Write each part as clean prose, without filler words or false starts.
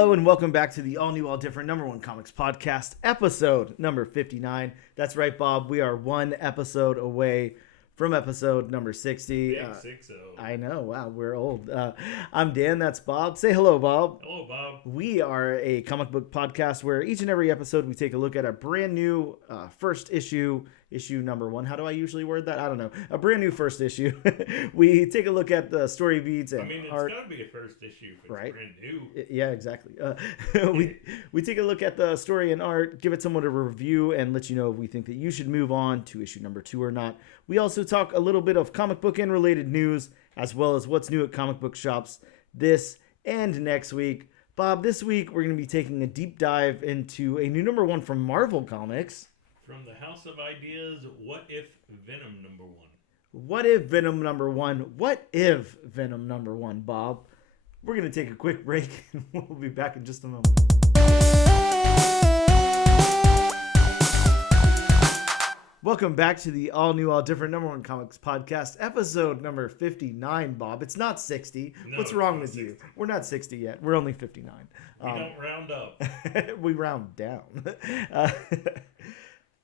Hello and welcome back to the all-new, all-different number one comics podcast, episode number 59. That's right, Bob. We are one episode away from episode number 60. 60. I know. Wow, we're old. I'm Dan. That's Bob. Say hello, Bob. Hello, Bob. We are a comic book podcast where each and every episode we take a look at a brand new first issue number one. How do I usually word that? I don't know. A brand new first issue. We take a look at the story beats and art. It's got to be a first issue if it's right? brand new. Yeah, exactly. We take a look at the story and art, give it somewhat a review, and let you know if we think that you should move on to issue number 2 or not. We also talk a little bit of comic book and related news, as well as what's new at comic book shops this and next week. Bob, this week we're going to be taking a deep dive into a new number one from Marvel Comics. From the House of Ideas, What If Venom number 1? What if Venom number 1? What if Venom number 1, Bob? We're going to take a quick break and we'll be back in just a moment. Welcome back to the all-new, all-different number one comics podcast, episode number 59, Bob. It's not 60. No, what's wrong with you? We're not 60 yet. We're only 59. We don't round up. We round down.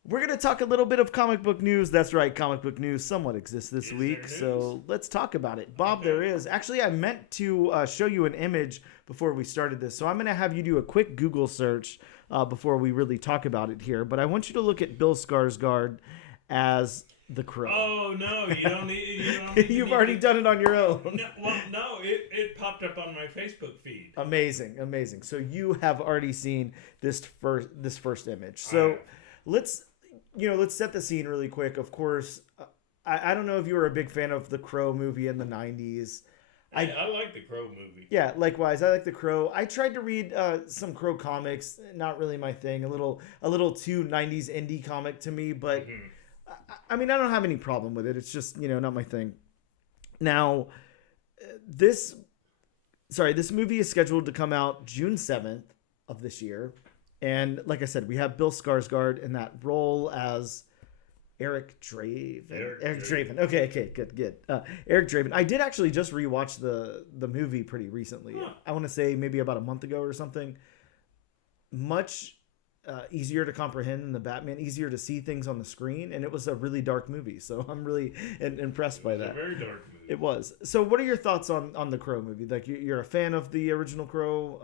We're going to talk a little bit of comic book news. That's right, comic book news somewhat exists this week, so let's talk about it. Bob, okay. There is. Actually, I meant to show you an image before we started this, so I'm going to have you do a quick Google search before we really talk about it here. But I want you to look at Bill Skarsgard as the Crow. Oh, no, you don't need You've already done it on your own. No, it popped up on my Facebook feed. Amazing. So you have already seen this first image. So let's set the scene really quick. Of course, I don't know if you were a big fan of the Crow movie in the 90s. I like the Crow movie. Yeah, likewise. I like the Crow. I tried to read some Crow comics. Not really my thing. A little too 90s indie comic to me. But, I mean, I don't have any problem with it. It's just, not my thing. Now, this movie is scheduled to come out June 7th of this year. And like I said, we have Bill Skarsgard in that role as Eric Draven. Eric Draven. Okay, good. Eric Draven. I did actually just rewatch the movie pretty recently. Huh. I want to say maybe about a month ago or something. Much easier to comprehend than the Batman. Easier to see things on the screen, and it was a really dark movie. So I'm really impressed by that. A very dark movie. It was. So what are your thoughts on the Crow movie? Like you're a fan of the original Crow?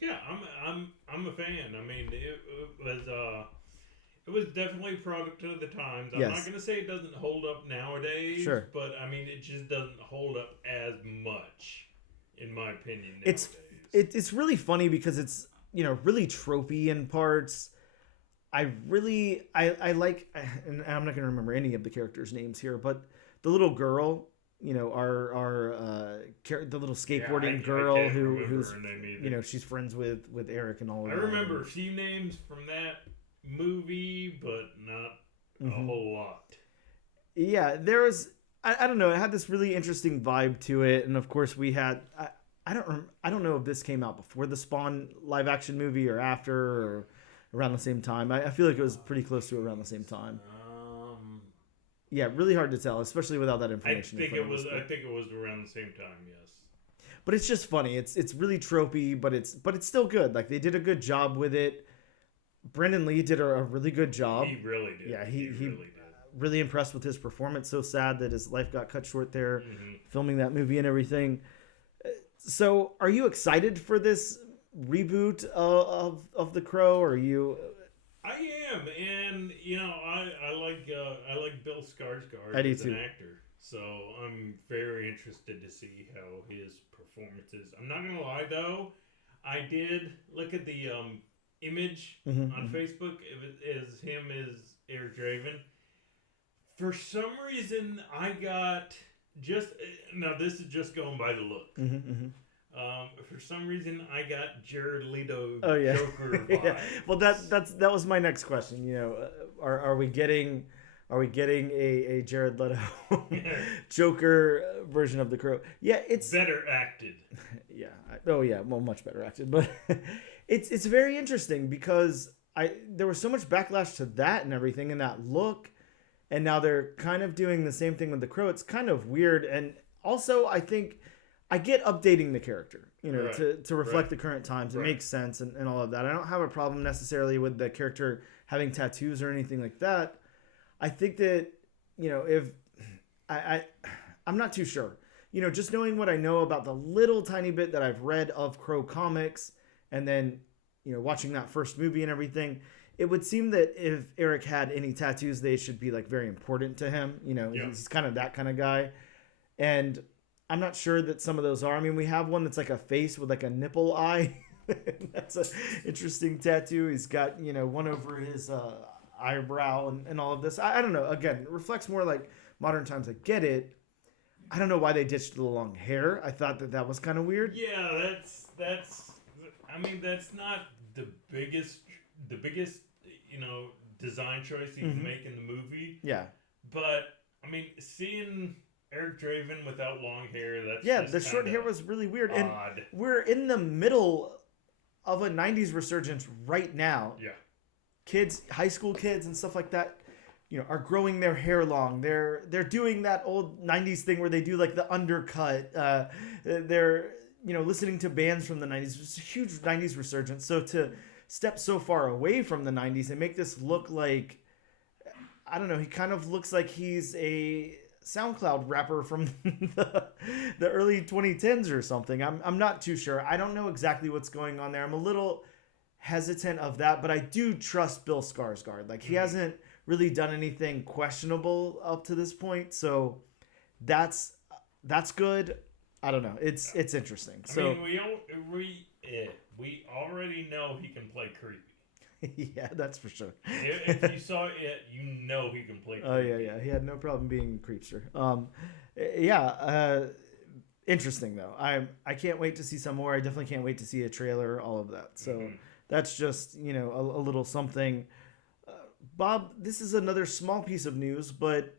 Yeah, I'm a fan. I mean, it was definitely a product of the times. I'm not going to say it doesn't hold up nowadays, sure, but I mean, it just doesn't hold up as much, in my opinion. Nowadays. It's really funny because it's really tropey in parts. I like, and I'm not going to remember any of the characters' names here, but the little girl. The little skateboarding girl who's she's friends with Eric and all of that. I remember a few names from that movie, but not a whole lot. Yeah, there was I don't know, it had this really interesting vibe to it, and of course we had I don't know if this came out before the Spawn live action movie or after or around the same time. I feel like it was pretty close to around the same time. Yeah, really hard to tell, especially without that information. I think it was around the same time, yes. But it's just funny. It's really tropey, but it's still good. Like they did a good job with it. Brendan Lee did a really good job. He really did. Yeah, he really did. Really impressed with his performance. So sad that his life got cut short there, filming that movie and everything. So, are you excited for this reboot of The Crow? Or are you? I am, and I like Bill Skarsgard as an actor, so I'm very interested to see how his performance is. I'm not gonna lie though, I did look at the image on Facebook. It is him as Eric Draven. For some reason, I got this is just going by the look. For some reason, I got Jared Leto Joker vibes. Yeah. Well, that was my next question. Are we getting a Jared Leto Joker version of the Crow? Yeah, it's better acted. Yeah. Well, much better acted, but it's very interesting because there was so much backlash to that and everything and that look, and now they're kind of doing the same thing with the Crow. It's kind of weird, and also I think I get updating the character, Right. to reflect Right. the current times. It Right. makes sense and all of that. I don't have a problem necessarily with the character having tattoos or anything like that. I think that, if I'm not too sure. Just knowing what I know about the little tiny bit that I've read of Crow comics and then, watching that first movie and everything, it would seem that if Eric had any tattoos, they should be like very important to him. Yeah. He's kind of that kind of guy. And I'm not sure that some of those are. I mean, we have one that's like a face with like a nipple eye. That's an interesting tattoo. He's got, one over his eyebrow and all of this. I don't know. Again, it reflects more like modern times. I get it. I don't know why they ditched the long hair. I thought that was kind of weird. Yeah, I mean, that's not the biggest, design choice you can make in the movie. Yeah. But, I mean, seeing Eric Draven without long hair, that's the short hair was really weird. Odd. And we're in the middle of a 90s resurgence right now. Yeah. Kids, high school kids and stuff like that, are growing their hair long. They're doing that old 90s thing where they do like the undercut. They're, listening to bands from the 90s. It's a huge 90s resurgence. So to step so far away from the 90s and make this look like, I don't know, he kind of looks like he's a SoundCloud rapper from the early 2010s or something. I'm not too sure. I don't know exactly what's going on there. I'm a little hesitant of that, but I do trust Bill Skarsgard. Like, he hasn't really done anything questionable up to this point, so that's good. I don't know. It's interesting. So I mean, we already know he can play creepy. Yeah, that's for sure. If you saw it, you know he can play creepy. Oh yeah. He had no problem being a creepster. Interesting though. I can't wait to see some more. I definitely can't wait to see a trailer. All of that. So that's just a little something. Bob, this is another small piece of news, but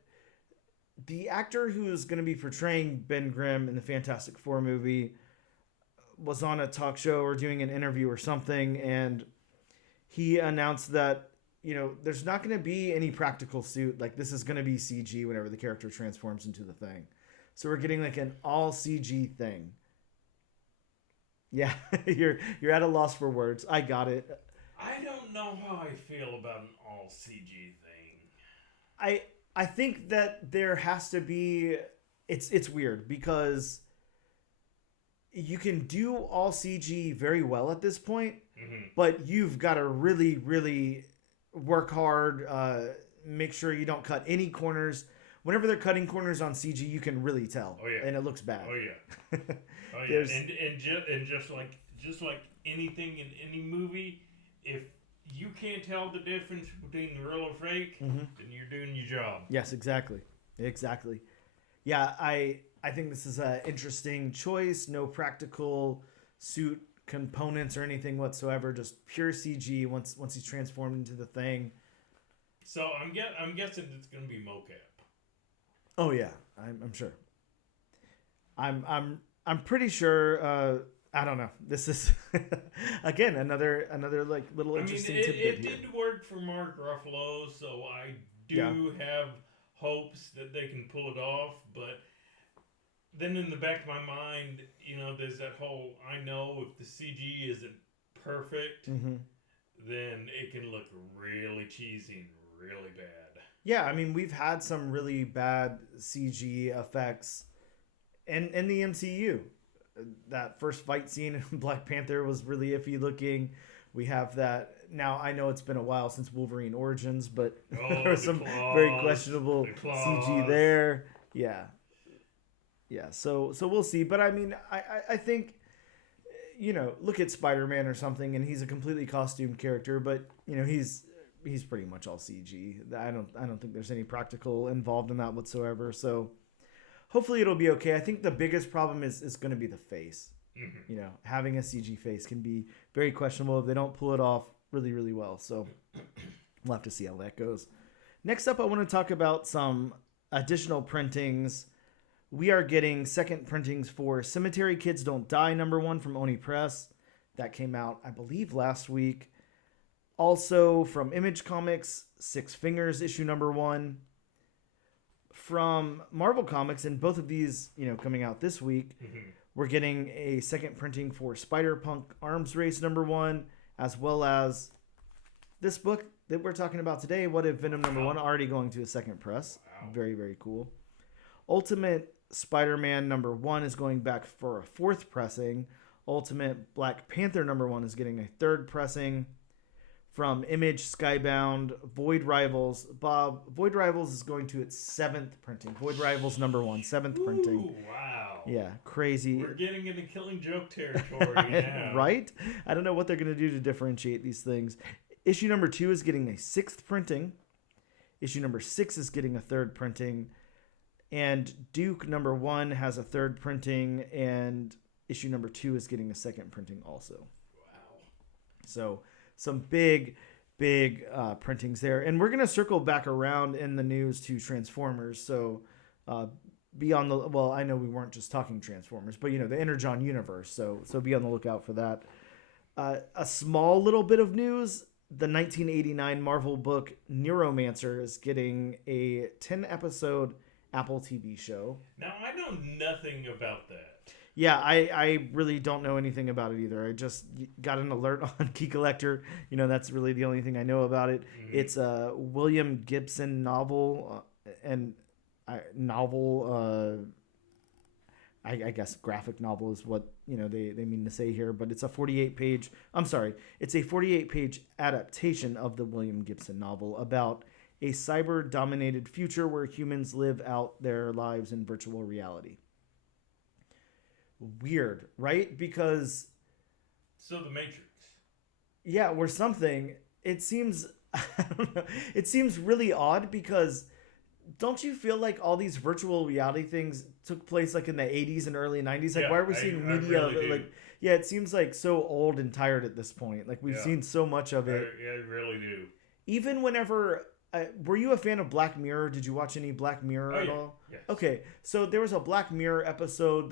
the actor who's going to be portraying Ben Grimm in the Fantastic Four movie was on a talk show or doing an interview or something, and he announced that, there's not going to be any practical suit. Like, this is going to be CG whenever the character transforms into the thing. So we're getting like an all CG thing. Yeah, you're at a loss for words. I got it. I don't know how I feel about an all CG thing. I think that there has to be. It's weird because you can do all CG very well at this point, but you've got to really, really work hard. Make sure you don't cut any corners. Whenever they're cutting corners on CG, you can really tell. Oh yeah, and it looks bad. Oh yeah, oh yeah. And just like anything in any movie, if you can't tell the difference between real or fake, then you're doing your job. Yes, exactly. Yeah, I think this is an interesting choice. No practical suit components or anything whatsoever. Just pure CG once he's transformed into the thing. So I'm guessing it's gonna be mocap. Oh yeah, I'm sure. I'm pretty sure. I don't know. This is again another like little interesting tidbit it here. did work for Mark Ruffalo, so I do have hopes that they can pull it off. But then in the back of my mind, there's that whole, I know if the CG isn't perfect, then it can look really cheesy and really bad. Yeah, I mean, we've had some really bad CG effects in the MCU. That first fight scene in Black Panther was really iffy looking. We have that now. I know it's been a while since Wolverine Origins, but there was some very questionable CG there. Yeah. So we'll see. But I mean, I think, look at Spider-Man or something, and he's a completely costumed character, but he's pretty much all CG. I don't think there's any practical involved in that whatsoever. So hopefully it'll be okay. I think the biggest problem is going to be the face. Having a CG face can be very questionable if they don't pull it off really, really well. So we'll have to see how that goes. Next up, I want to talk about some additional printings. We are getting second printings for Cemetery Kids Don't Die #1 from Oni Press. That came out, I believe, last week. Also from Image Comics, Six Fingers issue #1. From Marvel Comics, and both of these, coming out this week, We're getting a second printing for Spider-Punk Arms Race #1, as well as this book that we're talking about today, What If Venom #1, already going to a second press. Wow. Very, very cool. Ultimate Spider-Man #1 is going back for a fourth pressing. Ultimate Black Panther #1 is getting a third pressing. From Image, Skybound, Void Rivals. Bob, Void Rivals is going to its seventh printing. Void Rivals #1, seventh printing. Wow. Yeah, crazy. We're getting into Killing Joke territory now. Right? I don't know what they're going to do to differentiate these things. Issue #2 is getting a sixth printing. Issue #6 is getting a third printing. And Duke #1 has a third printing. And issue #2 is getting a second printing also. Wow. So some big printings there. And we're going to circle back around in the news to Transformers. So be on the, well, I know we weren't just talking Transformers, but, the Energon universe. So be on the lookout for that. A small little bit of news. The 1989 Marvel book Neuromancer is getting a 10-episode Apple TV show. Now, I know nothing about that. Yeah, I really don't know anything about it either. I just got an alert on Key Collector. That's really the only thing I know about it. Mm-hmm. It's a William Gibson novel, I guess graphic novel is what they mean to say here, but it's a 48-page. It's a 48-page adaptation of the William Gibson novel about a cyber-dominated future where humans live out their lives in virtual reality. Weird, right? Because so the Matrix. Yeah, or something. It seems I don't know. It seems really odd because don't you feel like all these virtual reality things took place like in the 80s and early 90s? Like, why are we seeing media really yeah, it seems like so old and tired at this point. Like we've seen so much of it. I really do. Even whenever were you a fan of Black Mirror? Did you watch any Black Mirror at all? Yes. Okay, so there was a Black Mirror episode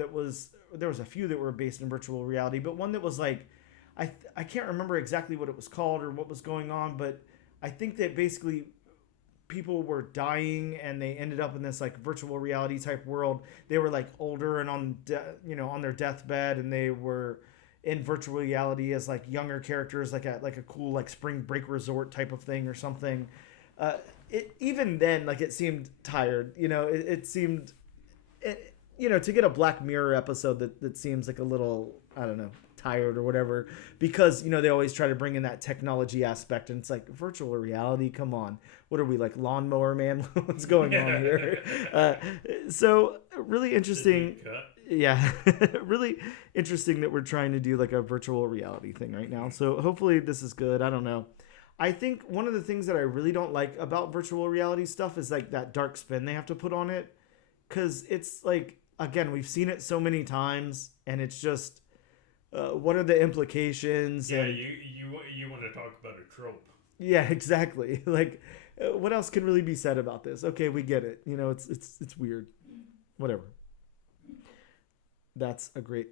there was a few that were based in virtual reality, but one that was like, I can't remember exactly what it was called or what was going on, but I think that basically people were dying and they ended up in this like virtual reality type world. They were like older and on their deathbed, and they were in virtual reality as like younger characters, like a cool like spring break resort type of thing or something. Even then, like it seemed tired. It seemed, to get a Black Mirror episode that seems like a little, I don't know, tired or whatever, because they always try to bring in that technology aspect, and it's like virtual reality. Come on, what are we, like Lawnmower Man? What's going on here? So really interesting. Yeah, really interesting that we're trying to do like a virtual reality thing right now. So hopefully this is good. I don't know. I think one of the things that I really don't like about virtual reality stuff is like that dark spin they have to put on it, because it's like, again, we've seen it so many times, and it's just, what are the implications? Yeah, and you want to talk about a trope. Yeah, exactly. Like, what else can really be said about this? Okay, we get it. It's weird. Whatever. That's a great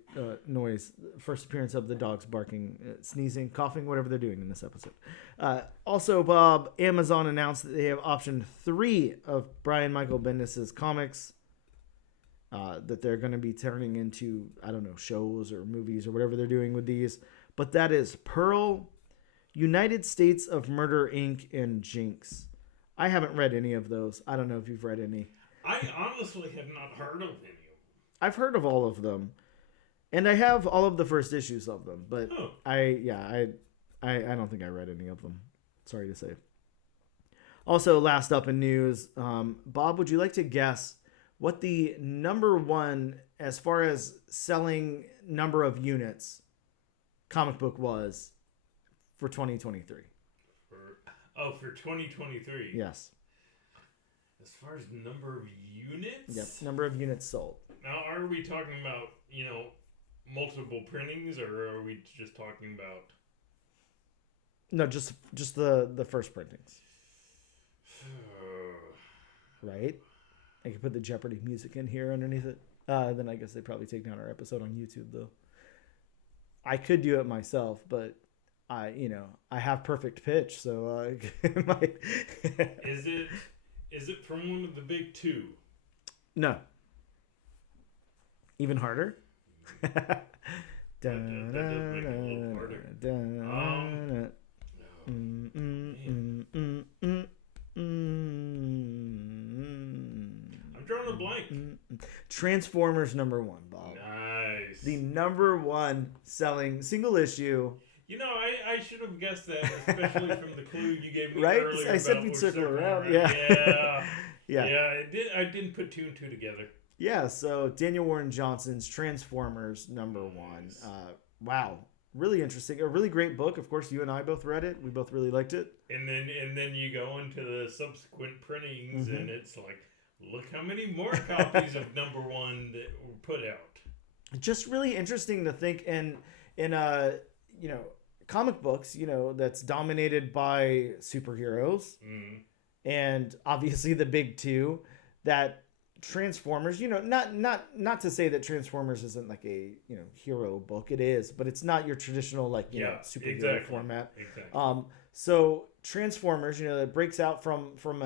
noise. First appearance of the dogs barking, sneezing, coughing, whatever they're doing in this episode. Also, Bob, Amazon announced that they have optioned 3 of Brian Michael Bendis' comics that they're going to be turning into, I don't know, shows or movies or whatever they're doing with these. But that is Pearl, United States of Murder, Inc., and Jinx. I haven't read any of those. I don't know if you've read any. I honestly have not heard of any. I've heard of all of them, and I have all of the first issues of them, but I don't think I read any of them. Sorry to say. Also, last up in news, Bob, would you like to guess what the #1 as far as selling number of units comic book was for 2023? For 2023? Yes. As far as number of units? Yep, number of units sold. Now, are we talking about, multiple printings, or are we just talking about... No, just the first printings. Right? I could put the Jeopardy music in here underneath it. Then I guess they'd probably take down our episode on YouTube, though. I could do it myself, but I have perfect pitch, so it might... Is it from one of the big 2? No. Even harder? That does make it a little harder. I'm drawing a blank. Transformers #1, Bob. Nice. The #1 selling single issue. You know, I should have guessed that, especially from the clue you gave me right? earlier. I said we'd circle around. Yeah. I didn't put 2 and 2 together. Yeah, so Daniel Warren Johnson's Transformers #1. Nice. Wow. Really interesting. A really great book. Of course, you and I both read it. We both really liked it. And then you go into the subsequent printings, and it's like, look how many more copies of #1 that were put out. Just really interesting to think in comic books, that's dominated by superheroes, and obviously the big two, that Transformers, not to say that Transformers isn't like a hero book. It is, but it's not your traditional superhero format. Exactly. So Transformers, that breaks out from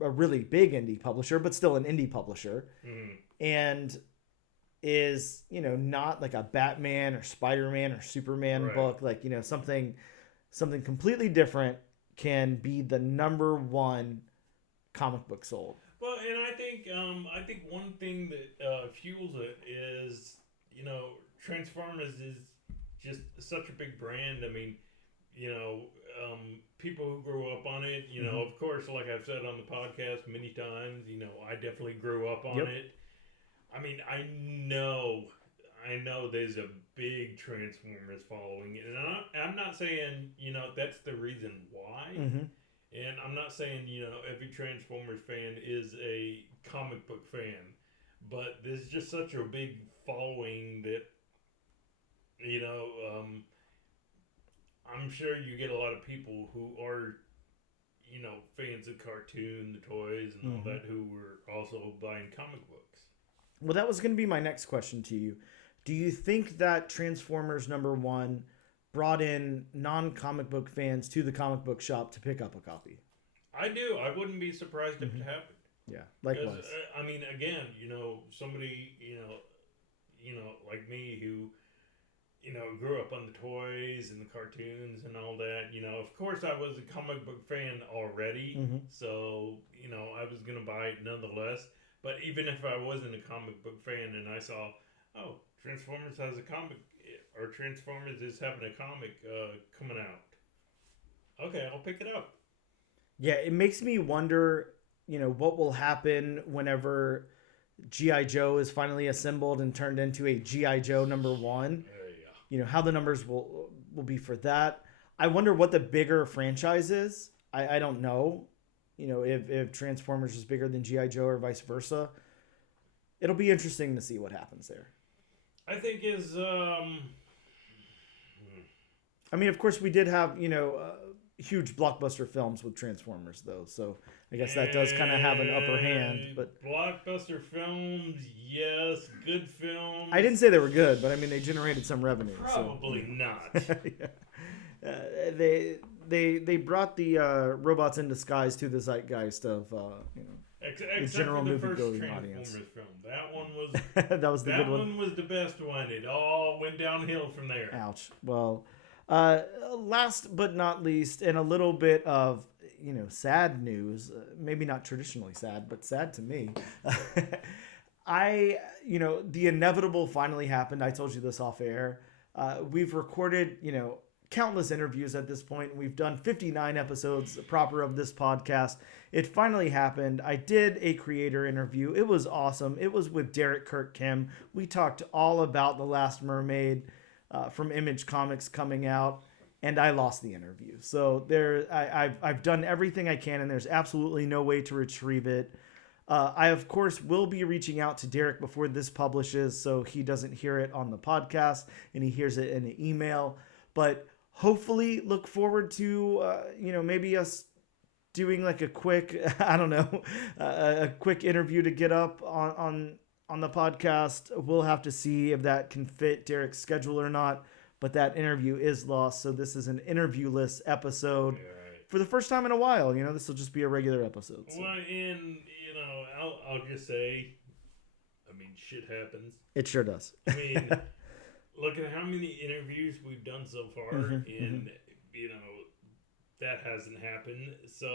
a really big indie publisher, but still an indie publisher, and is not like a Batman or Spider-Man or Superman book, like something completely different can be the #1 comic book sold. Well, and I think one thing that fuels it is Transformers is just such a big brand. I mean, people who grew up on it, of course, like I've said on the podcast many times, I definitely grew up on it. I mean, I know there's a big Transformers following, and I'm not saying that's the reason why, and I'm not saying every Transformers fan is a comic book fan, but there's just such a big following that I'm sure you get a lot of people who are fans of cartoon, the toys, and all that, who were also buying comic books. Well, that was going to be my next question to you. Do you think that Transformers #1 brought in non-comic book fans to the comic book shop to pick up a copy? I do. I wouldn't be surprised if it happened. Yeah, likewise. Because, I mean, again, somebody, like me who, grew up on the toys and the cartoons and all that. Of course I was a comic book fan already, so, I was going to buy it nonetheless. But even if I wasn't a comic book fan and I saw, Transformers has a comic, or Transformers is having a comic coming out, okay, I'll pick it up. Yeah, it makes me wonder, what will happen whenever G.I. Joe is finally assembled and turned into a G.I. Joe #1. How the numbers will be for that. I wonder what the bigger franchise is. I don't know. If Transformers is bigger than G.I. Joe or vice versa. It'll be interesting to see what happens there. I think I mean, of course, we did have, huge blockbuster films with Transformers, though. So I guess that does kind of have an upper hand. But blockbuster films, yes. Good films. I didn't say they were good, but I mean, they generated some revenue. Probably not. They brought the robots in disguise to the zeitgeist of Except the general for the movie-going first audience. Film. That one was that was the good one. That one was the best one. It all went downhill from there. Ouch. Well, last but not least, and a little bit of sad news. Maybe not traditionally sad, but sad to me. The inevitable finally happened. I told you this off air. We've recorded, countless interviews at this point. We've done 59 episodes proper of this podcast. It finally happened. I did a creator interview. It was awesome. It was with Kirk Kim. We talked all about The Last Mermaid from Image Comics coming out, and I lost the interview. So I've done everything I can, and there's absolutely no way to retrieve it. I, of course, will be reaching out to Derek before this publishes, so he doesn't hear it on the podcast, and he hears it in an email. But hopefully look forward to, maybe us doing like a quick, a quick interview to get up on the podcast. We'll have to see if that can fit Derek's schedule or not, but that interview is lost. So this is an interview-less episode for the first time in a while. This will just be a regular episode. So. Well, and, I'll just say, mean, shit happens. It sure does. I mean, look at how many interviews we've done so far, and you know, that hasn't happened. So,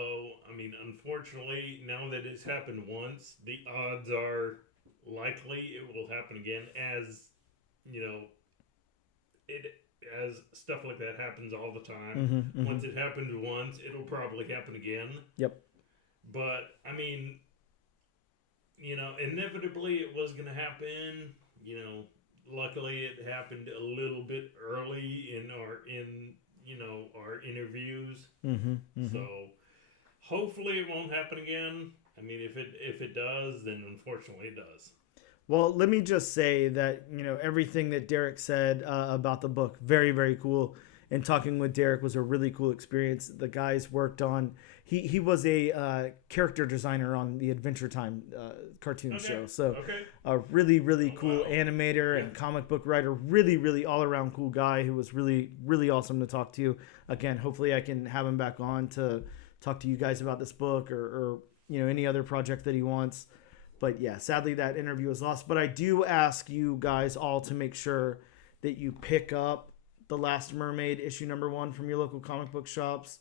I mean, unfortunately, now that it's happened once, the odds are likely it will happen again. As you know, as stuff like that happens all the time. Once it happened once, it'll probably happen again. Yep. But I mean, you know, inevitably it was going to happen. You know, luckily it happened a little bit early in our interviews. So hopefully it won't happen again. I mean, if it does, then unfortunately it does. Well, let me just say that, you know, everything that Derek said about the book, very, very cool. And talking with Derek was a really cool experience. The guys worked on, he was a character designer on the Adventure Time cartoon show. So a really, really cool animator and comic book writer, really, really all around cool guy who was really, really awesome to talk to. Again, hopefully I can have him back on to talk to you guys about this book or you know, any other project that he wants. But yeah, sadly that interview was lost. But I do ask you guys all to make sure that you pick up The Last Mermaid issue #1 from your local comic book shops.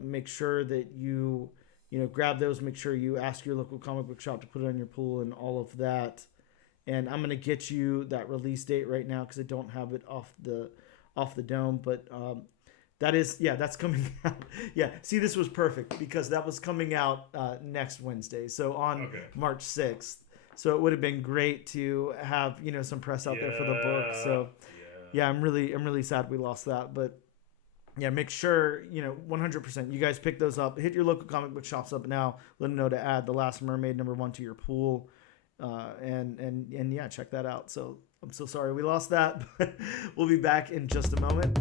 Make sure that you grab those. Make sure you ask your local comic book shop to put it on your pool and all of that. And I'm gonna get you that release date right now because I don't have it off the dome. But that's coming out. Yeah, see, this was perfect because that was coming out next Wednesday, so on March 6th. So it would have been great to have, you know, some press out there for the book. So yeah, I'm really sad we lost that. But yeah, make sure, you know, 100% you guys pick those up. Hit your local comic book shops up now. Let them know to add The Last Mermaid #1 to your pool, and yeah, check that out. So I'm so sorry we lost that, but we'll be back in just a moment.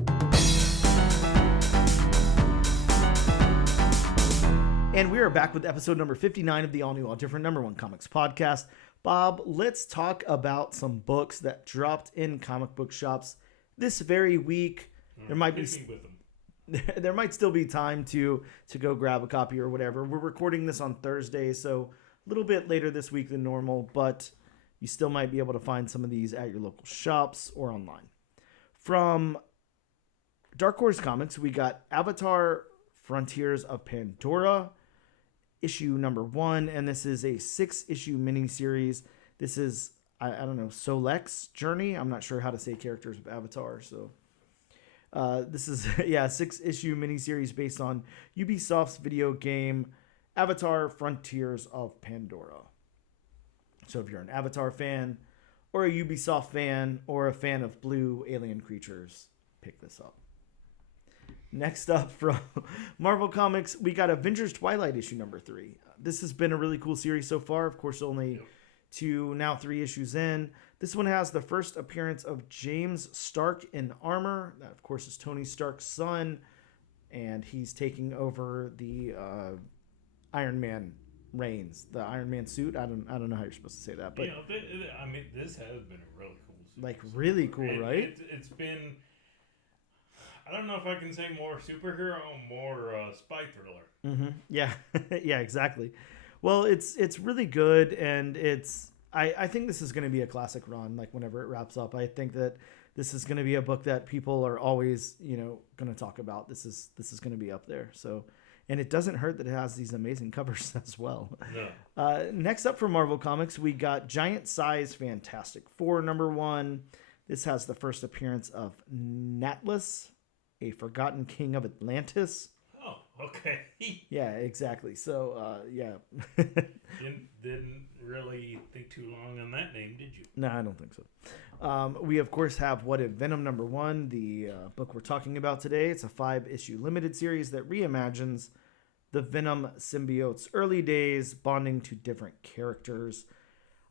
And we are back with episode number 59 of the All New, All Different #1 Comics podcast. Bob, let's talk about some books that dropped in comic book shops this very week. There might still be time to go grab a copy or whatever. We're recording this on Thursday, so a little bit later this week than normal, but you still might be able to find some of these at your local shops or online. From Dark Horse Comics, we got Avatar Frontiers of Pandora, issue #1, and this is a 6-issue miniseries. This is, I don't know, Solek's journey. I'm not sure how to say characters of Avatar, so this is a 6-issue miniseries based on Ubisoft's video game Avatar Frontiers of Pandora. So if you're an Avatar fan or a Ubisoft fan or a fan of blue alien creatures, pick this up. Next up from Marvel Comics, we got Avengers Twilight issue #3. This has been a really cool series so far. Of course, only 3 issues in. This one has the first appearance of James Stark in armor. That, of course, is Tony Stark's son, and he's taking over the Iron Man reins, the Iron Man suit. I don't know how you're supposed to say that, but I mean, this has been a really cool series. Like really cool, right? It's been. I don't know if I can say more superhero or more spy thriller. Yeah, yeah, exactly. Well, it's really good, and I think this is going to be a classic run. Like whenever it wraps up, I think that this is going to be a book that people are always, you know, going to talk about. This is going to be up there. So, and it doesn't hurt that it has these amazing covers as well. No. Next up from Marvel Comics, we got Giant Size Fantastic Four #1. This has the first appearance of Natlas, a forgotten king of Atlantis. Oh, okay. Yeah, exactly. So, yeah. Didn't really think too long on that name, did you? No, I don't think so. We, of course, have What If Venom #1, the book we're talking about today. It's a 5-issue limited series that reimagines the Venom symbiote's early days, bonding to different characters.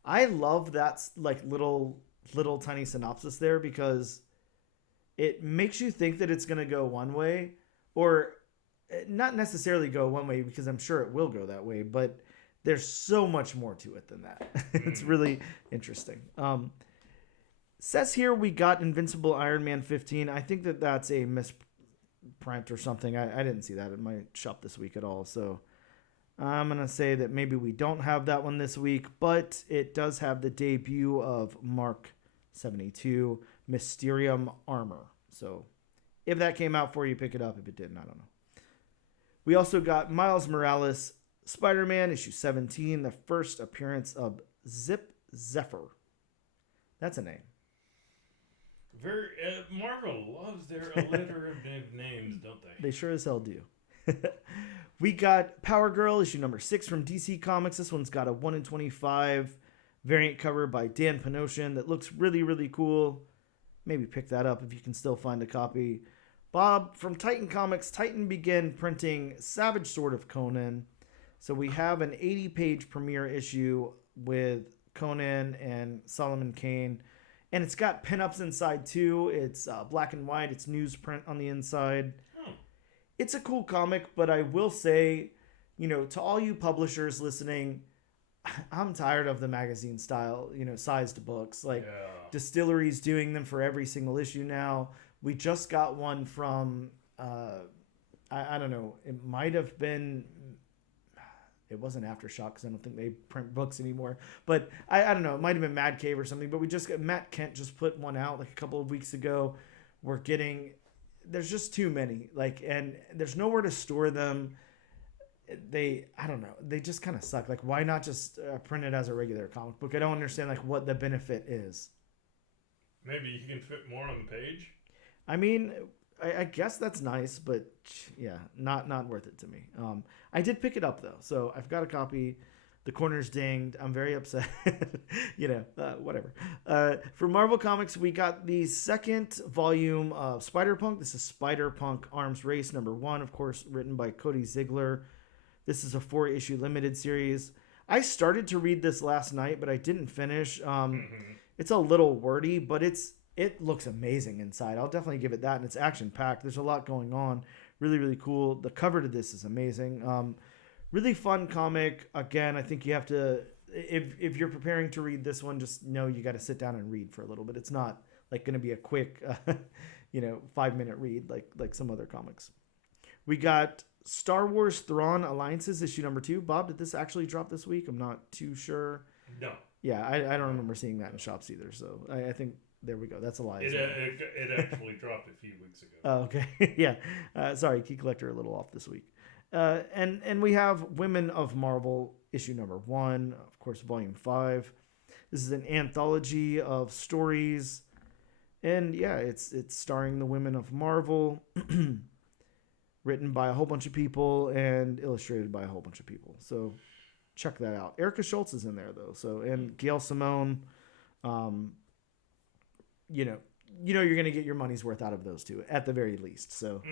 I love that like little tiny synopsis there because it makes you think that it's going to go one way, or not necessarily go one way, because I'm sure it will go that way, but there's so much more to it than that. It's really interesting. Says here we got Invincible Iron Man 15. I think that's a misprint or something. I didn't see that in my shop this week at all. So I'm going to say that maybe we don't have that one this week, but it does have the debut of Mark 72, Mysterium Armor. So if that came out for you, pick it up. If it didn't, I don't know. We also got Miles Morales, Spider-Man, issue 17, the first appearance of Zip Zephyr. That's a name. Marvel loves their alliterative names, don't they? They sure as hell do. We got Power Girl, issue number 6 from DC Comics. This one's got a 1 in 25 variant cover by Dan Panosian that looks really, really cool. Maybe pick that up if you can still find a copy. Bob, from Titan Comics, Titan began printing Savage Sword of Conan. So we have an 80-page premiere issue with Conan and Solomon Kane. And it's got pinups inside, too. It's black and white. It's newsprint on the inside. Oh. It's a cool comic, but I will say, to all you publishers listening, I'm tired of the magazine style, sized books. Distilleries doing them for every single issue now. We just got one from, I don't know, it might have been... It wasn't Aftershock because I don't think they print books anymore. But I don't know. It might have been Mad Cave or something. But we just got Matt Kent just put one out like a couple of weeks ago. There's just too many. And there's nowhere to store them. I don't know. They just kind of suck. Why not just print it as a regular comic book? I don't understand what the benefit is. Maybe you can fit more on the page. I mean, I guess that's nice, but yeah, not worth it to me. I did pick it up though, so I've got a copy. The corner's dinged. I'm very upset. Whatever. For Marvel Comics, we got the second volume of Spider-Punk. This is Spider-Punk Arms Race #1, of course, written by Cody Ziegler. This is a 4-issue limited series. I started to read this last night, but I didn't finish. It's a little wordy, but it looks amazing inside. I'll definitely give it that, and it's action-packed. There's a lot going on. Really, really cool. The cover to this is amazing. Really fun comic. Again, I think you have to, if you're preparing to read this one, just know you got to sit down and read for a little bit. It's not going to be a quick, 5-minute read like some other comics. We got Star Wars Thrawn Alliances, issue number 2. Bob, did this actually drop this week? I'm not too sure. No. Yeah, I don't remember seeing that in shops either. So I think... There we go. That's a lie. It actually dropped a few weeks ago. Oh, okay. Yeah. Sorry, Key Collector a little off this week. And we have Women of Marvel, issue number 1, of course, volume 5. This is an anthology of stories. And yeah, it's starring the Women of Marvel, written by a whole bunch of people and illustrated by a whole bunch of people. So check that out. Erica Schultz is in there though. So, and Gail Simone, you're going to get your money's worth out of those two at the very least. So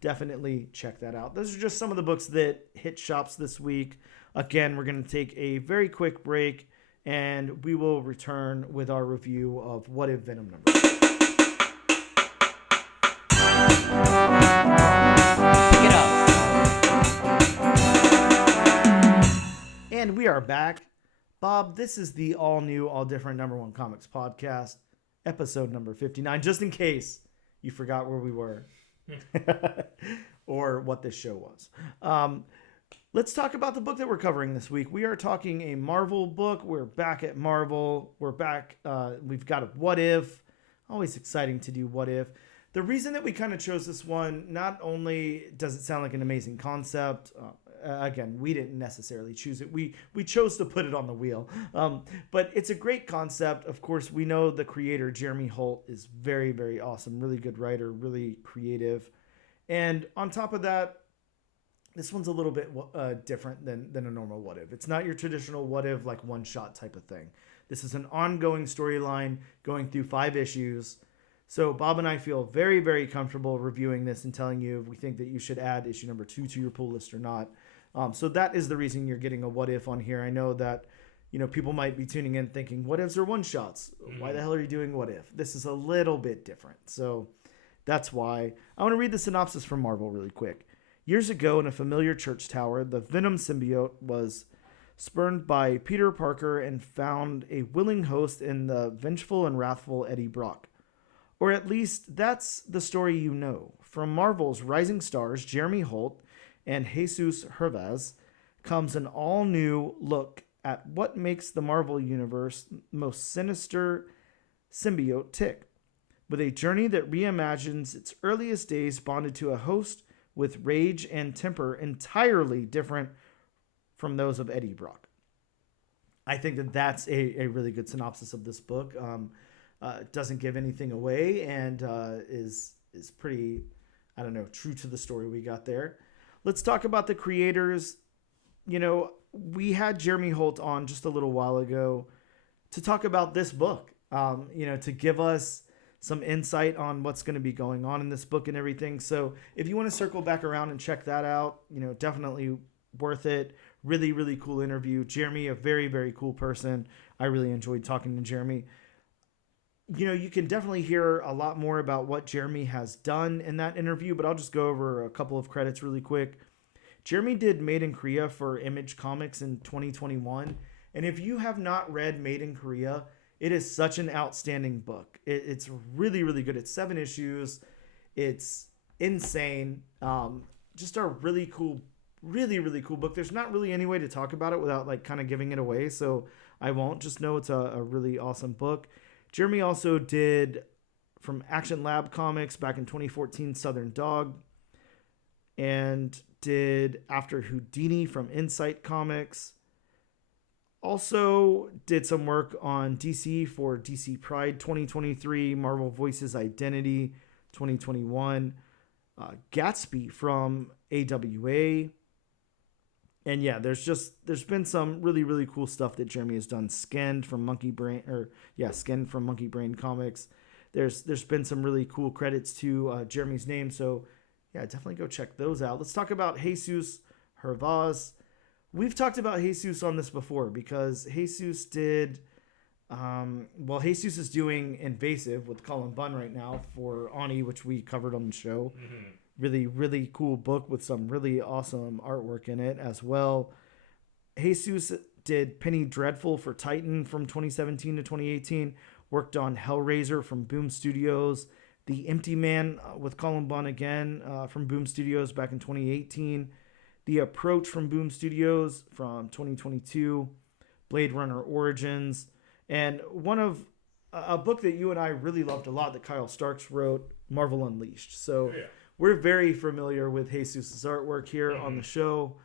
definitely check that out. Those are just some of the books that hit shops this week. Again, we're going to take a very quick break and we will return with our review of What If Venom number. Pick it up. And we are back. Bob, this is the all new, all different #1 Comics podcast. Episode number 59, just in case you forgot where we were or what this show was. Let's talk about the book that we're covering this week. We are talking a Marvel book. We're back at Marvel. We're back. We've got a What If. Always exciting to do What If. The reason that we kind of chose this one, not only does it sound like an amazing concept, again, we didn't necessarily choose it. We chose to put it on the wheel. But it's a great concept. Of course, we know the creator, Jeremy Holt, is very, very awesome. Really good writer, really creative. And on top of that, this one's a little bit different than a normal What If. It's not your traditional What If, like one-shot type of thing. This is an ongoing storyline going through 5 issues. So Bob and I feel very, very comfortable reviewing this and telling you if we think that you should add issue number 2 to your pull list or not. So that is the reason you're getting a What If on here. I know that, people might be tuning in thinking, what ifs are one-shots? Why the hell are you doing What If? This is a little bit different. So that's why. I want to read the synopsis from Marvel really quick. Years ago in a familiar church tower, the Venom symbiote was spurned by Peter Parker and found a willing host in the vengeful and wrathful Eddie Brock. Or at least that's the story you know. From Marvel's rising stars, Jeremy Holt and Jesus Hervas comes an all-new look at what makes the Marvel Universe most sinister symbiote tick, with a journey that reimagines its earliest days bonded to a host with rage and temper entirely different from those of Eddie Brock. I think that that's a really good synopsis of this book. Doesn't give anything away and is pretty, I don't know, true to the story we got there. Let's talk about the creators. You know, we had Jeremy Holt on just a little while ago to talk about this book, to give us some insight on what's going to be going on in this book and everything. So if you want to circle back around and check that out, definitely worth it. Really, really cool interview. Jeremy, a very, very cool person. I really enjoyed talking to Jeremy. You can definitely hear a lot more about what Jeremy has done in that interview, but I'll just go over a couple of credits really quick. Jeremy did Made in Korea for Image Comics in 2021. And if you have not read Made in Korea, it is such an outstanding book. It's really, really good. It's 7 issues. It's insane. Just a really cool, really, really cool book. There's not really any way to talk about it without kind of giving it away. So I won't. Just know it's a really awesome book. Jeremy also did from Action Lab Comics back in 2014, Southern Dog, and did After Houdini from Insight Comics. Also did some work on DC for DC Pride 2023, Marvel Voices Identity 2021, Gatsby from AWA. And yeah, there's been some really, really cool stuff that Jeremy has done. Skinned from Monkey Brain Comics. There's been some really cool credits to Jeremy's name. So yeah, definitely go check those out. Let's talk about Jesus Hervas. We've talked about Jesus on this before because Jesus did, Jesus is doing Invasive with Colin Bunn right now for Ani, which we covered on the show. Mm-hmm. Really, really cool book with some really awesome artwork in it as well. Jesus did Penny Dreadful for Titan from 2017 to 2018. Worked on Hellraiser from Boom Studios. The Empty Man with Colin Bunn again from Boom Studios back in 2018. The Approach from Boom Studios from 2022. Blade Runner Origins. And a book that you and I really loved a lot that Kyle Starks wrote, Marvel Unleashed. So we're very familiar with Jesus' artwork here on the show.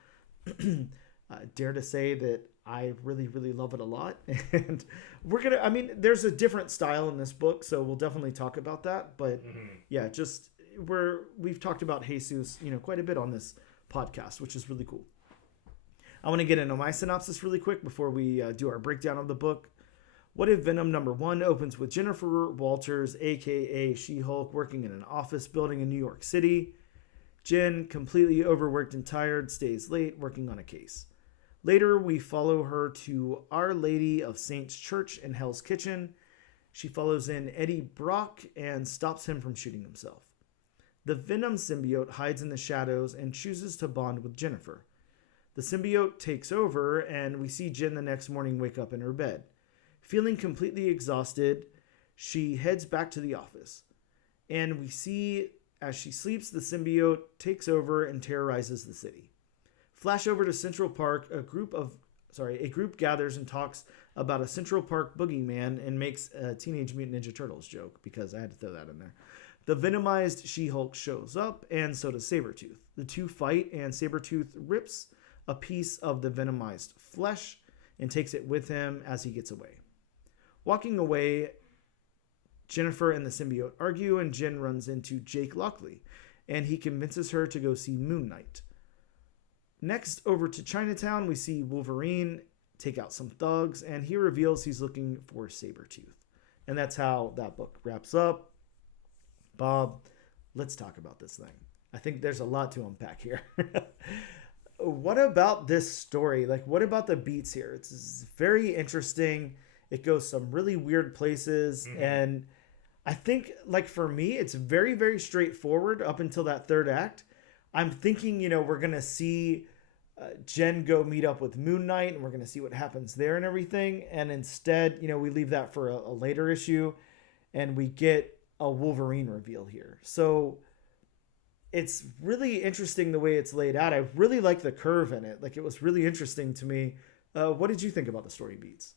Dare to say that I really, really love it a lot. And there's a different style in this book, so we'll definitely talk about that. But yeah, we've talked about Jesus, quite a bit on this podcast, which is really cool. I want to get into my synopsis really quick before we do our breakdown of the book. What If Venom #1 opens with Jennifer Walters, a.k.a. She-Hulk, working in an office building in New York City. Jen, completely overworked and tired, stays late working on a case. Later, we follow her to Our Lady of Saints Church in Hell's Kitchen. She follows in Eddie Brock and stops him from shooting himself. The Venom symbiote hides in the shadows and chooses to bond with Jennifer. The symbiote takes over, and we see Jen the next morning wake up in her bed. Feeling completely exhausted, she heads back to the office. And we see, as she sleeps, the symbiote takes over and terrorizes the city. Flash over to Central Park, a group gathers and talks about a Central Park boogeyman and makes a Teenage Mutant Ninja Turtles joke, because I had to throw that in there. The venomized She-Hulk shows up, and so does Sabretooth. The two fight, and Sabretooth rips a piece of the venomized flesh and takes it with him as he gets away. Walking away, Jennifer and the symbiote argue, and Jen runs into Jake Lockley, and he convinces her to go see Moon Knight. Next, over to Chinatown, we see Wolverine take out some thugs, and he reveals he's looking for Sabretooth. And that's how that book wraps up. Bob, let's talk about this thing. I think there's a lot to unpack here. What about this story? What about the beats here? It's very interesting. It goes some really weird places. Mm-hmm. And I think, for me, it's very, very straightforward up until that third act. I'm thinking, we're going to see Jen go meet up with Moon Knight, and we're going to see what happens there and everything. And instead, we leave that for a later issue, and we get a Wolverine reveal here. So it's really interesting the way it's laid out. I really like the curve in it. Like, it was really interesting to me. What did you think about the story beats?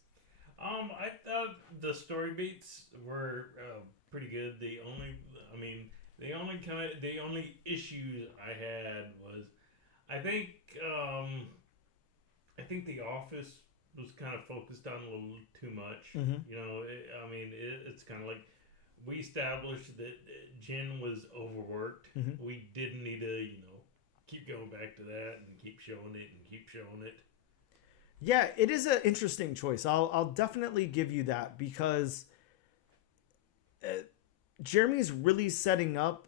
I thought the story beats were pretty good. The only issues I had was, I think, The Office was kind of focused on a little too much. Mm-hmm. It's kind of like, we established that Jen was overworked. Mm-hmm. We didn't need to, keep going back to that and keep showing it. Yeah, it is an interesting choice. I'll definitely give you that, because Jeremy's really setting up,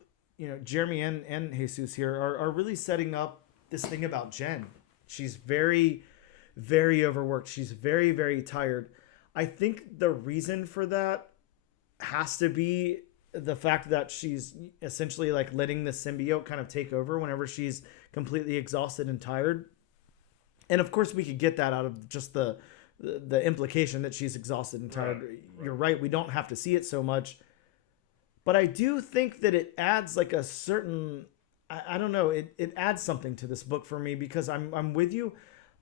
Jeremy and Jesus here are really setting up this thing about Jen. She's very, very overworked. She's very, very tired. I think the reason for that has to be the fact that she's essentially like letting the symbiote kind of take over whenever she's completely exhausted and tired. And of course we could get that out of just the implication that she's exhausted and tired. Right. You're right. We don't have to see it so much, but I do think that it adds like a certain, I don't know. It adds something to this book for me, because I'm with you.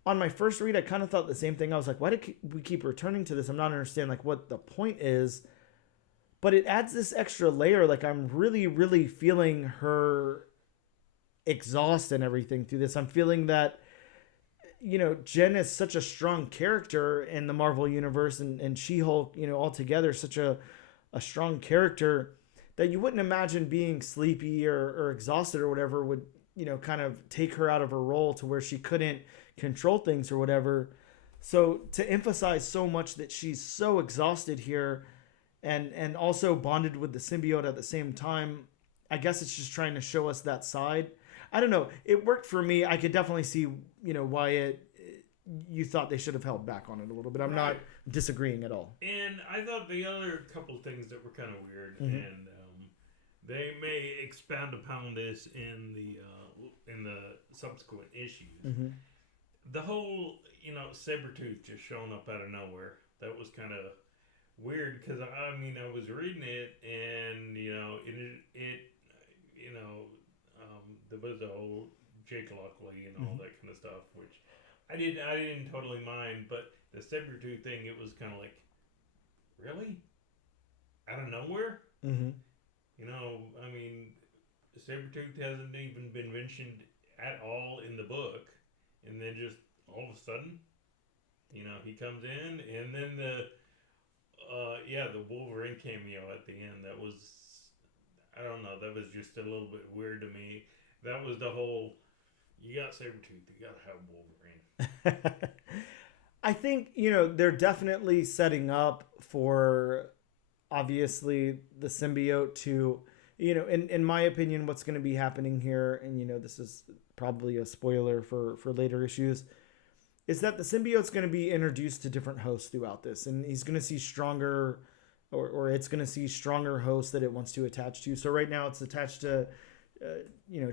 On my first read, I kind of thought the same thing. I was like, why do we keep returning to this? I'm not understanding like what the point is. But it adds this extra layer. Like, I'm really, really feeling her exhaust and everything through this. I'm feeling that, Jen is such a strong character in the Marvel Universe, and She-Hulk, altogether such a strong character that you wouldn't imagine being sleepy or exhausted or whatever would, kind of take her out of her role to where she couldn't control things or whatever. So to emphasize so much that she's so exhausted here, and also bonded with the symbiote at the same time, I guess it's just trying to show us that side. I don't know. It worked for me. I could definitely see, why you thought they should have held back on it a little bit. I'm not disagreeing at all. And I thought the other couple things that were kind of weird, mm-hmm. and they may expound upon this in the subsequent issues. Mm-hmm. The whole, Sabretooth just showing up out of nowhere. That was kind of weird, because I was reading it, and there was the whole Jake Lockley and all mm-hmm. that kind of stuff, which I didn't totally mind, but the Sabretooth thing, it was kind of like, really, out of nowhere. Mm-hmm. Sabretooth hasn't even been mentioned at all in the book, and then just all of a sudden, he comes in, and then the Wolverine cameo at the end, that was, I don't know, that was just a little bit weird to me. That was the whole, you got Sabretooth, you gotta have Wolverine. I think, they're definitely setting up for, obviously, the symbiote to, in my opinion, what's going to be happening here, and, this is probably a spoiler for later issues, is that the symbiote's going to be introduced to different hosts throughout this, and he's going to see stronger, or it's going to see stronger hosts that it wants to attach to. So right now it's attached to,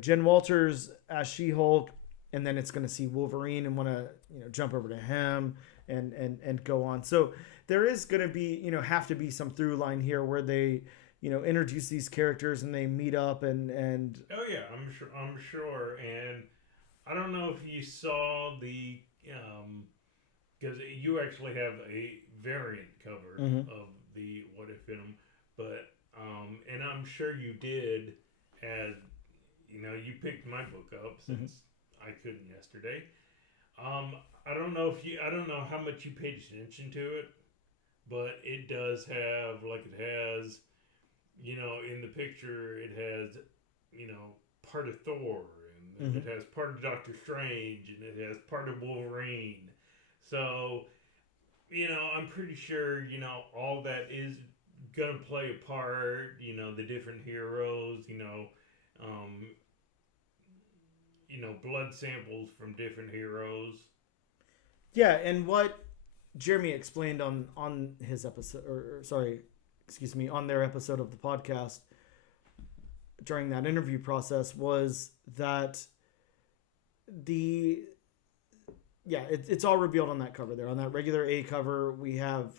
Jen Walters as She-Hulk, and then it's going to see Wolverine and want to, jump over to him and go on. So there is going to be, have to be some through line here where they, introduce these characters and they meet up and. Oh yeah, I'm sure. And I don't know if you saw the, because you actually have a variant cover mm-hmm. of the What If Venom, but and I'm sure you did, as you picked my book up since mm-hmm. I couldn't yesterday. I don't know how much you paid attention to it, but it does have, like, it has, in the picture it has, part of Thor, and mm-hmm. it has part of Doctor Strange, and it has part of Wolverine. So, I'm pretty sure, all that is gonna play a part, the different heroes, blood samples from different heroes. Yeah, and what Jeremy explained on his episode, on their episode of the podcast during that interview process, was that it's all revealed on that cover there. On that regular A cover, we have,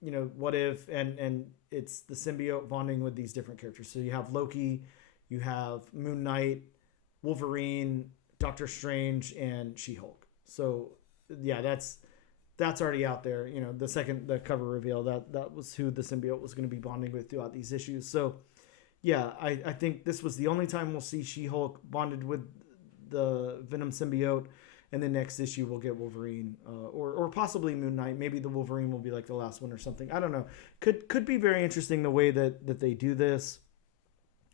What If, and it's the symbiote bonding with these different characters. So you have Loki, you have Moon Knight, Wolverine, Doctor Strange, and She-Hulk. So yeah, that's already out there. You know, the cover reveal that was who the symbiote was going to be bonding with throughout these issues. So yeah, I think this was the only time we'll see She-Hulk bonded with the Venom symbiote, and then next issue we'll get Wolverine, or possibly Moon Knight. Maybe the Wolverine will be like the last one or something. I don't know. Could be very interesting the way that they do this.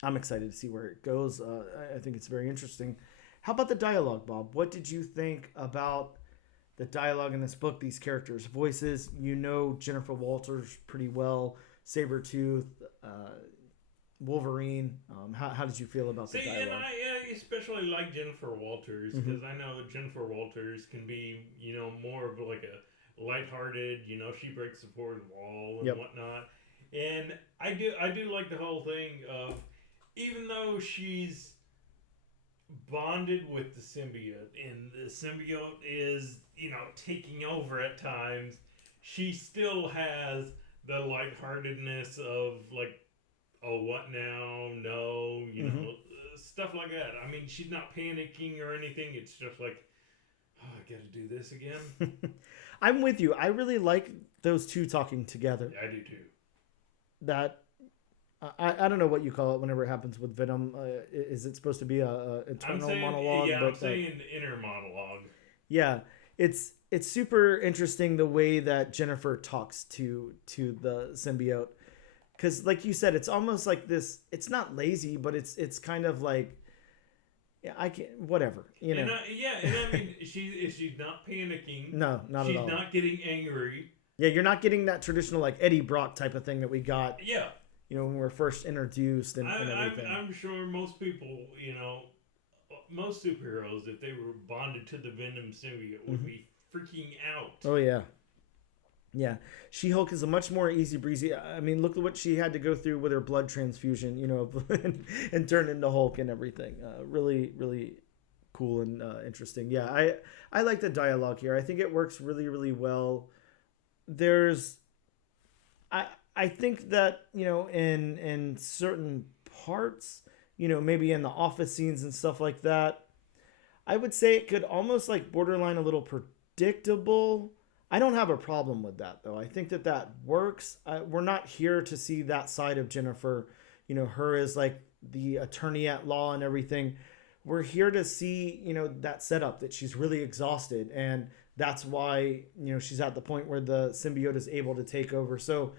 I'm excited to see where it goes. I think it's very interesting. How about the dialogue, Bob? What did you think about the dialogue in this book? These characters' voices. You know Jennifer Walters pretty well. Sabretooth, Wolverine. How did you feel about the dialogue? And I especially like Jennifer Walters because I know Jennifer Walters can be, you know, more of like a lighthearted, you know, she breaks the fourth wall and whatnot. And I do like the whole thing of, even though she's bonded with the symbiote and the symbiote is, you know, taking over at times, she still has the lightheartedness of like, oh, what now? No, you know, stuff like that. I mean, she's not panicking or anything. It's just like, oh, I got to do this again. I'm with you. I really like those two talking together. Yeah, I do too. That I don't know what you call it whenever it happens with Venom. Is it supposed to be a internal monologue? Yeah, I'm saying inner monologue. Yeah, it's super interesting the way that Jennifer talks to the symbiote. Because, like you said, it's almost like this. It's not lazy, but it's kind of like, yeah, I can whatever, you know. And I mean, she's not panicking. No, not at all. She's not getting angry. Yeah, you're not getting that traditional like Eddie Brock type of thing that we got. Yeah. You know, when we were first introduced and everything. I'm sure most people, you know, most superheroes, if they were bonded to the Venom symbiote, would be freaking out. Oh yeah. Yeah, She-Hulk is a much more easy breezy. I mean, look at what she had to go through with her blood transfusion, you know, and turn into Hulk and everything. Really, really cool and interesting. Yeah, I like the dialogue here. I think it works really, really well. I think that, you know, in certain parts, you know, maybe in the office scenes and stuff like that, I would say it could almost like borderline a little predictable. I don't have a problem with that, though. I think that works. We're not here to see that side of Jennifer, you know, her as like the attorney at law and everything. We're here to see, you know, that setup that she's really exhausted. And that's why, you know, she's at the point where the symbiote is able to take over. So,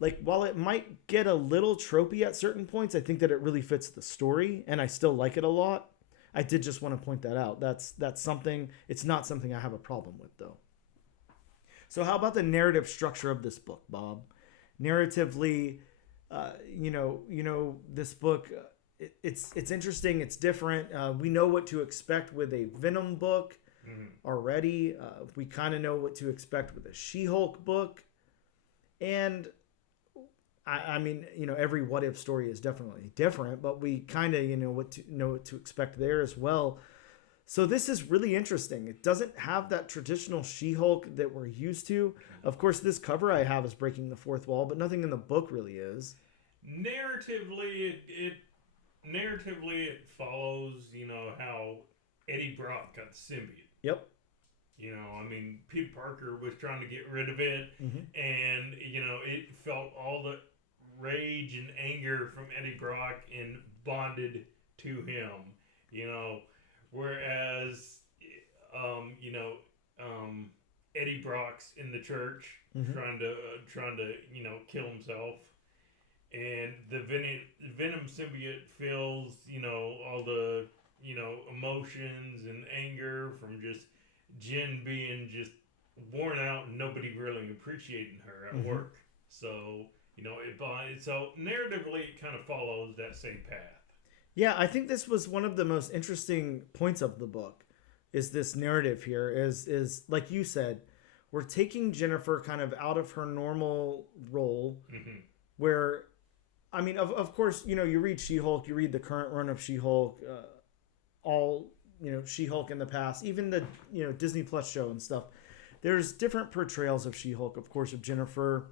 like, while it might get a little tropey at certain points, I think that it really fits the story. And I still like it a lot. I did just want to point that out. That's something, it's not something I have a problem with, though. So how about the narrative structure of this book, Bob? Narratively, you know, this book, it's interesting. It's different. We know what to expect with a Venom book already. We kind of know what to expect with a She-Hulk book. And I mean, you know, every what if story is definitely different, but we kind of, you know, what to expect there as well. So this is really interesting. It doesn't have that traditional She-Hulk that we're used to. Of course, this cover I have is breaking the fourth wall, but nothing in the book really is. Narratively, it follows, you know, how Eddie Brock got the symbiote. Yep. You know, I mean, Peter Parker was trying to get rid of it, and, you know, it felt all the rage and anger from Eddie Brock and bonded to him, you know. Whereas, you know, Eddie Brock's in the church trying to, you know, kill himself, and the Venom symbiote feels, you know, all the, you know, emotions and anger from just Jen being just worn out and nobody really appreciating her at work. So, you know, so narratively it kind of follows that same path. Yeah, I think this was one of the most interesting points of the book, is this narrative here is like you said, we're taking Jennifer kind of out of her normal role where, I mean, of course, you know, you read She-Hulk, you read the current run of She-Hulk, all, you know, She-Hulk in the past, even the, you know, Disney Plus show and stuff. There's different portrayals of She-Hulk, of course, of Jennifer.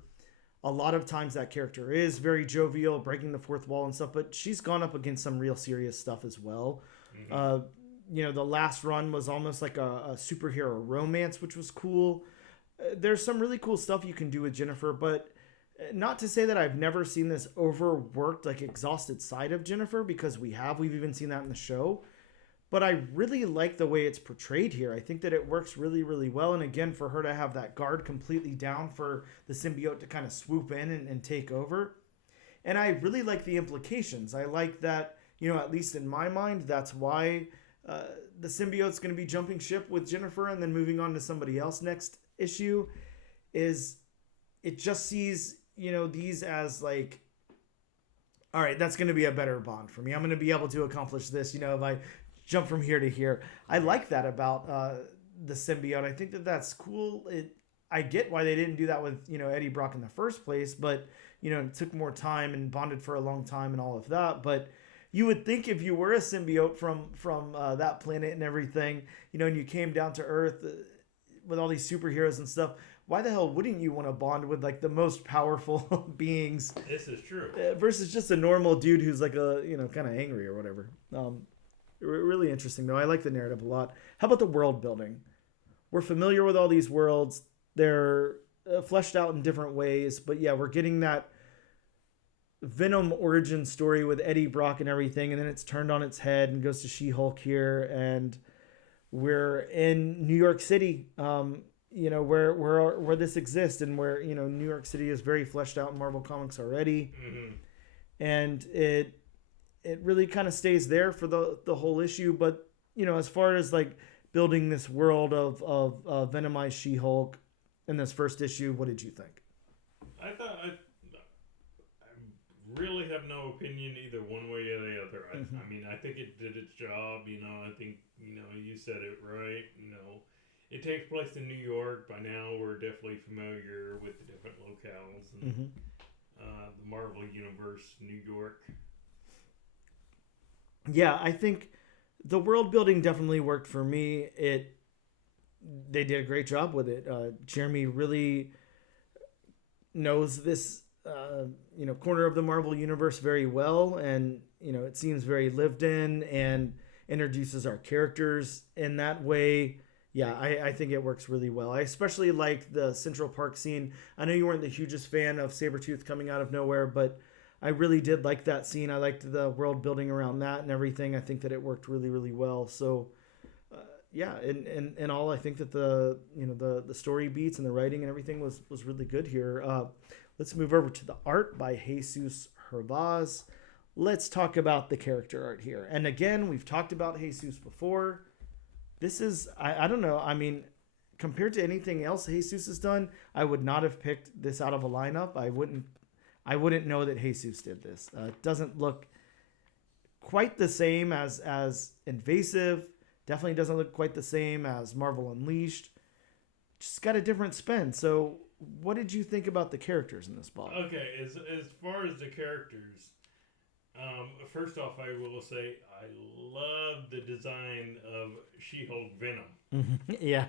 a lot of times that character is very jovial, breaking the fourth wall and stuff, but she's gone up against some real serious stuff as well. The last run was almost like a superhero romance, which was cool. There's some really cool stuff you can do with Jennifer, but not to say that I've never seen this overworked, like exhausted side of Jennifer, because we've even seen that in the show. But I really like the way it's portrayed here. I think that it works really, really well. And again, for her to have that guard completely down for the symbiote to kind of swoop in and take over. And I really like the implications. I like that, at least in my mind, that's why the symbiote's going to be jumping ship with Jennifer and then moving on to somebody else next issue. Is it just sees, these as like, all right, that's going to be a better bond for me. I'm going to be able to accomplish this, if I jump from here to here. I like that about the symbiote. I think that that's cool. I get why they didn't do that with, Eddie Brock in the first place, but, it took more time and bonded for a long time and all of that. But you would think if you were a symbiote from that planet and everything, and you came down to Earth with all these superheroes and stuff, why the hell wouldn't you want to bond with like the most powerful beings? This is true. Versus just a normal dude who's like kind of angry or whatever. Really interesting, though. I like the narrative a lot. How about the world building? We're familiar with all these worlds. They're fleshed out in different ways. But yeah, we're getting that Venom origin story with Eddie Brock and everything. And then it's turned on its head and goes to She-Hulk here. And we're in New York City, where this exists. And where, New York City is very fleshed out in Marvel Comics already. Mm-hmm. And it really kind of stays there for the whole issue. But, as far as like building this world of Venomized She-Hulk in this first issue, what did you think? I really have no opinion either one way or the other. I mean, I think it did its job. I think, you said it right. It takes place in New York. By now, we're definitely familiar with the different locales and the Marvel Universe, New York. Yeah, I think the world building definitely worked for me. They did a great job with it. Jeremy really knows this, corner of the Marvel Universe very well, and it seems very lived in and introduces our characters in that way. Yeah, I think it works really well. I especially liked the Central Park scene. I know you weren't the hugest fan of Sabretooth coming out of nowhere, but I really did like that scene. I liked the world building around that and everything. I think that it worked really, really well. So, in all, I think that the story beats and the writing and everything was really good here. Let's move over to the art by Jesus Hervas. Let's talk about the character art here. And again, we've talked about Jesus before. This is, I don't know. I mean, compared to anything else Jesus has done, I would not have picked this out of a lineup. I wouldn't know that Jesus did this. It doesn't look quite the same as Invasive. Definitely doesn't look quite the same as Marvel Unleashed. Just got a different spin. So what did you think about the characters in this book? Okay, as far as the characters, first off, I will say I love the design of She-Hulk Venom. Yeah,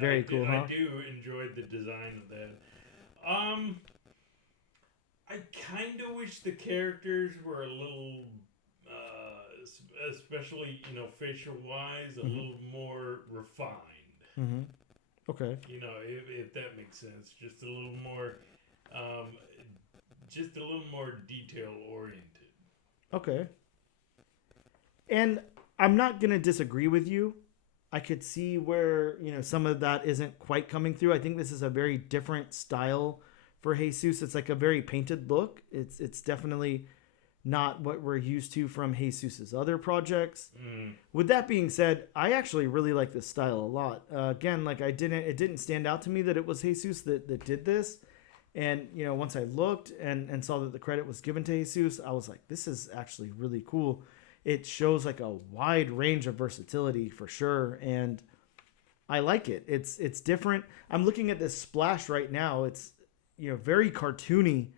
very cool. I do enjoy the design of that. I kind of wish the characters were a little, especially, facial-wise, a little more refined. Mm-hmm. Okay. If that makes sense. Just a little more detail-oriented. Okay. And I'm not going to disagree with you. I could see where, some of that isn't quite coming through. I think this is a very different style for Jesus. It's like a very painted look. It's definitely not what we're used to from Jesus's other projects. With that being said, I actually really like this style a lot. Again, like it didn't stand out to me that it was Jesus that did this. And, once I looked and saw that the credit was given to Jesus, I was like, this is actually really cool. It shows like a wide range of versatility for sure. And I like it. It's different. I'm looking at this splash right now. It's, very cartoony,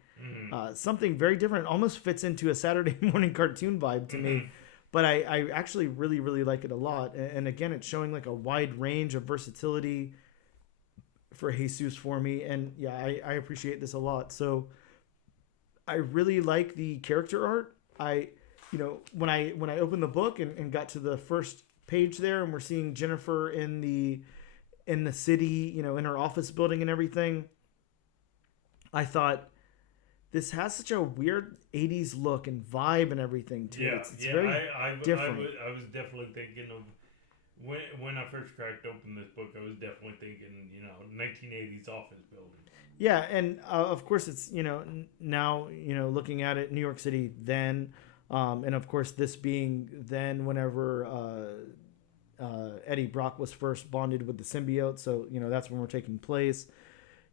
something very different. Almost fits into a Saturday morning cartoon vibe to me. But I actually really, really like it a lot. And again, it's showing like a wide range of versatility Jesus for me, and yeah, I appreciate this a lot. So I really like the character art. When I opened the book and got to the first page there, and we're seeing Jennifer in the city, in her office building and everything, I thought this has such a weird 80s look and vibe and everything too. Yeah, it's very different. I was definitely thinking of when I first cracked open this book, I was definitely thinking, 1980s office building. Yeah, and of course it's, now, looking at it, New York City then, and of course this being then whenever Eddie Brock was first bonded with the symbiote, so, that's when we're taking place.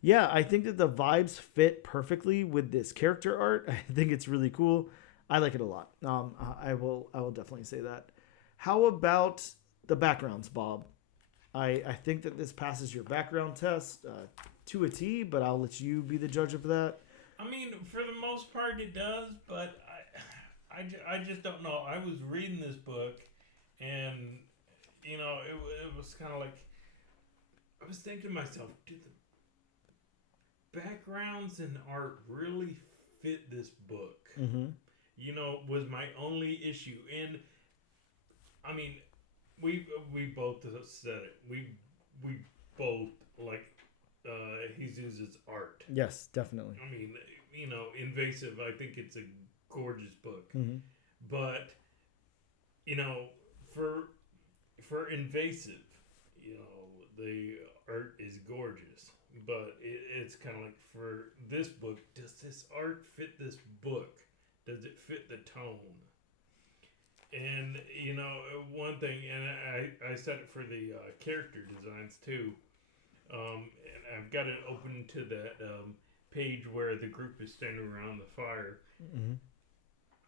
Yeah, I think that the vibes fit perfectly with this character art. I think it's really cool. I like it a lot. I will definitely say that. How about the backgrounds, Bob? I think that this passes your background test to a T, but I'll let you be the judge of that. I mean, for the most part it does, but I just don't know. I was reading this book, and, it was kind of like, I was thinking to myself, do the backgrounds and art really fit this book? Mm-hmm. Was my only issue. And, I mean, we both said it. We both like Jesus' art. Yes, definitely. I mean, Invasive, I think it's a gorgeous book. Mm-hmm. But, for Invasive, the art is gorgeous. But it's kind of like, for this book, does this art fit this book? Does it fit the tone? And, one thing, and I said it for the character designs too, and I've got it open to that page where the group is standing around the fire. Mm-hmm.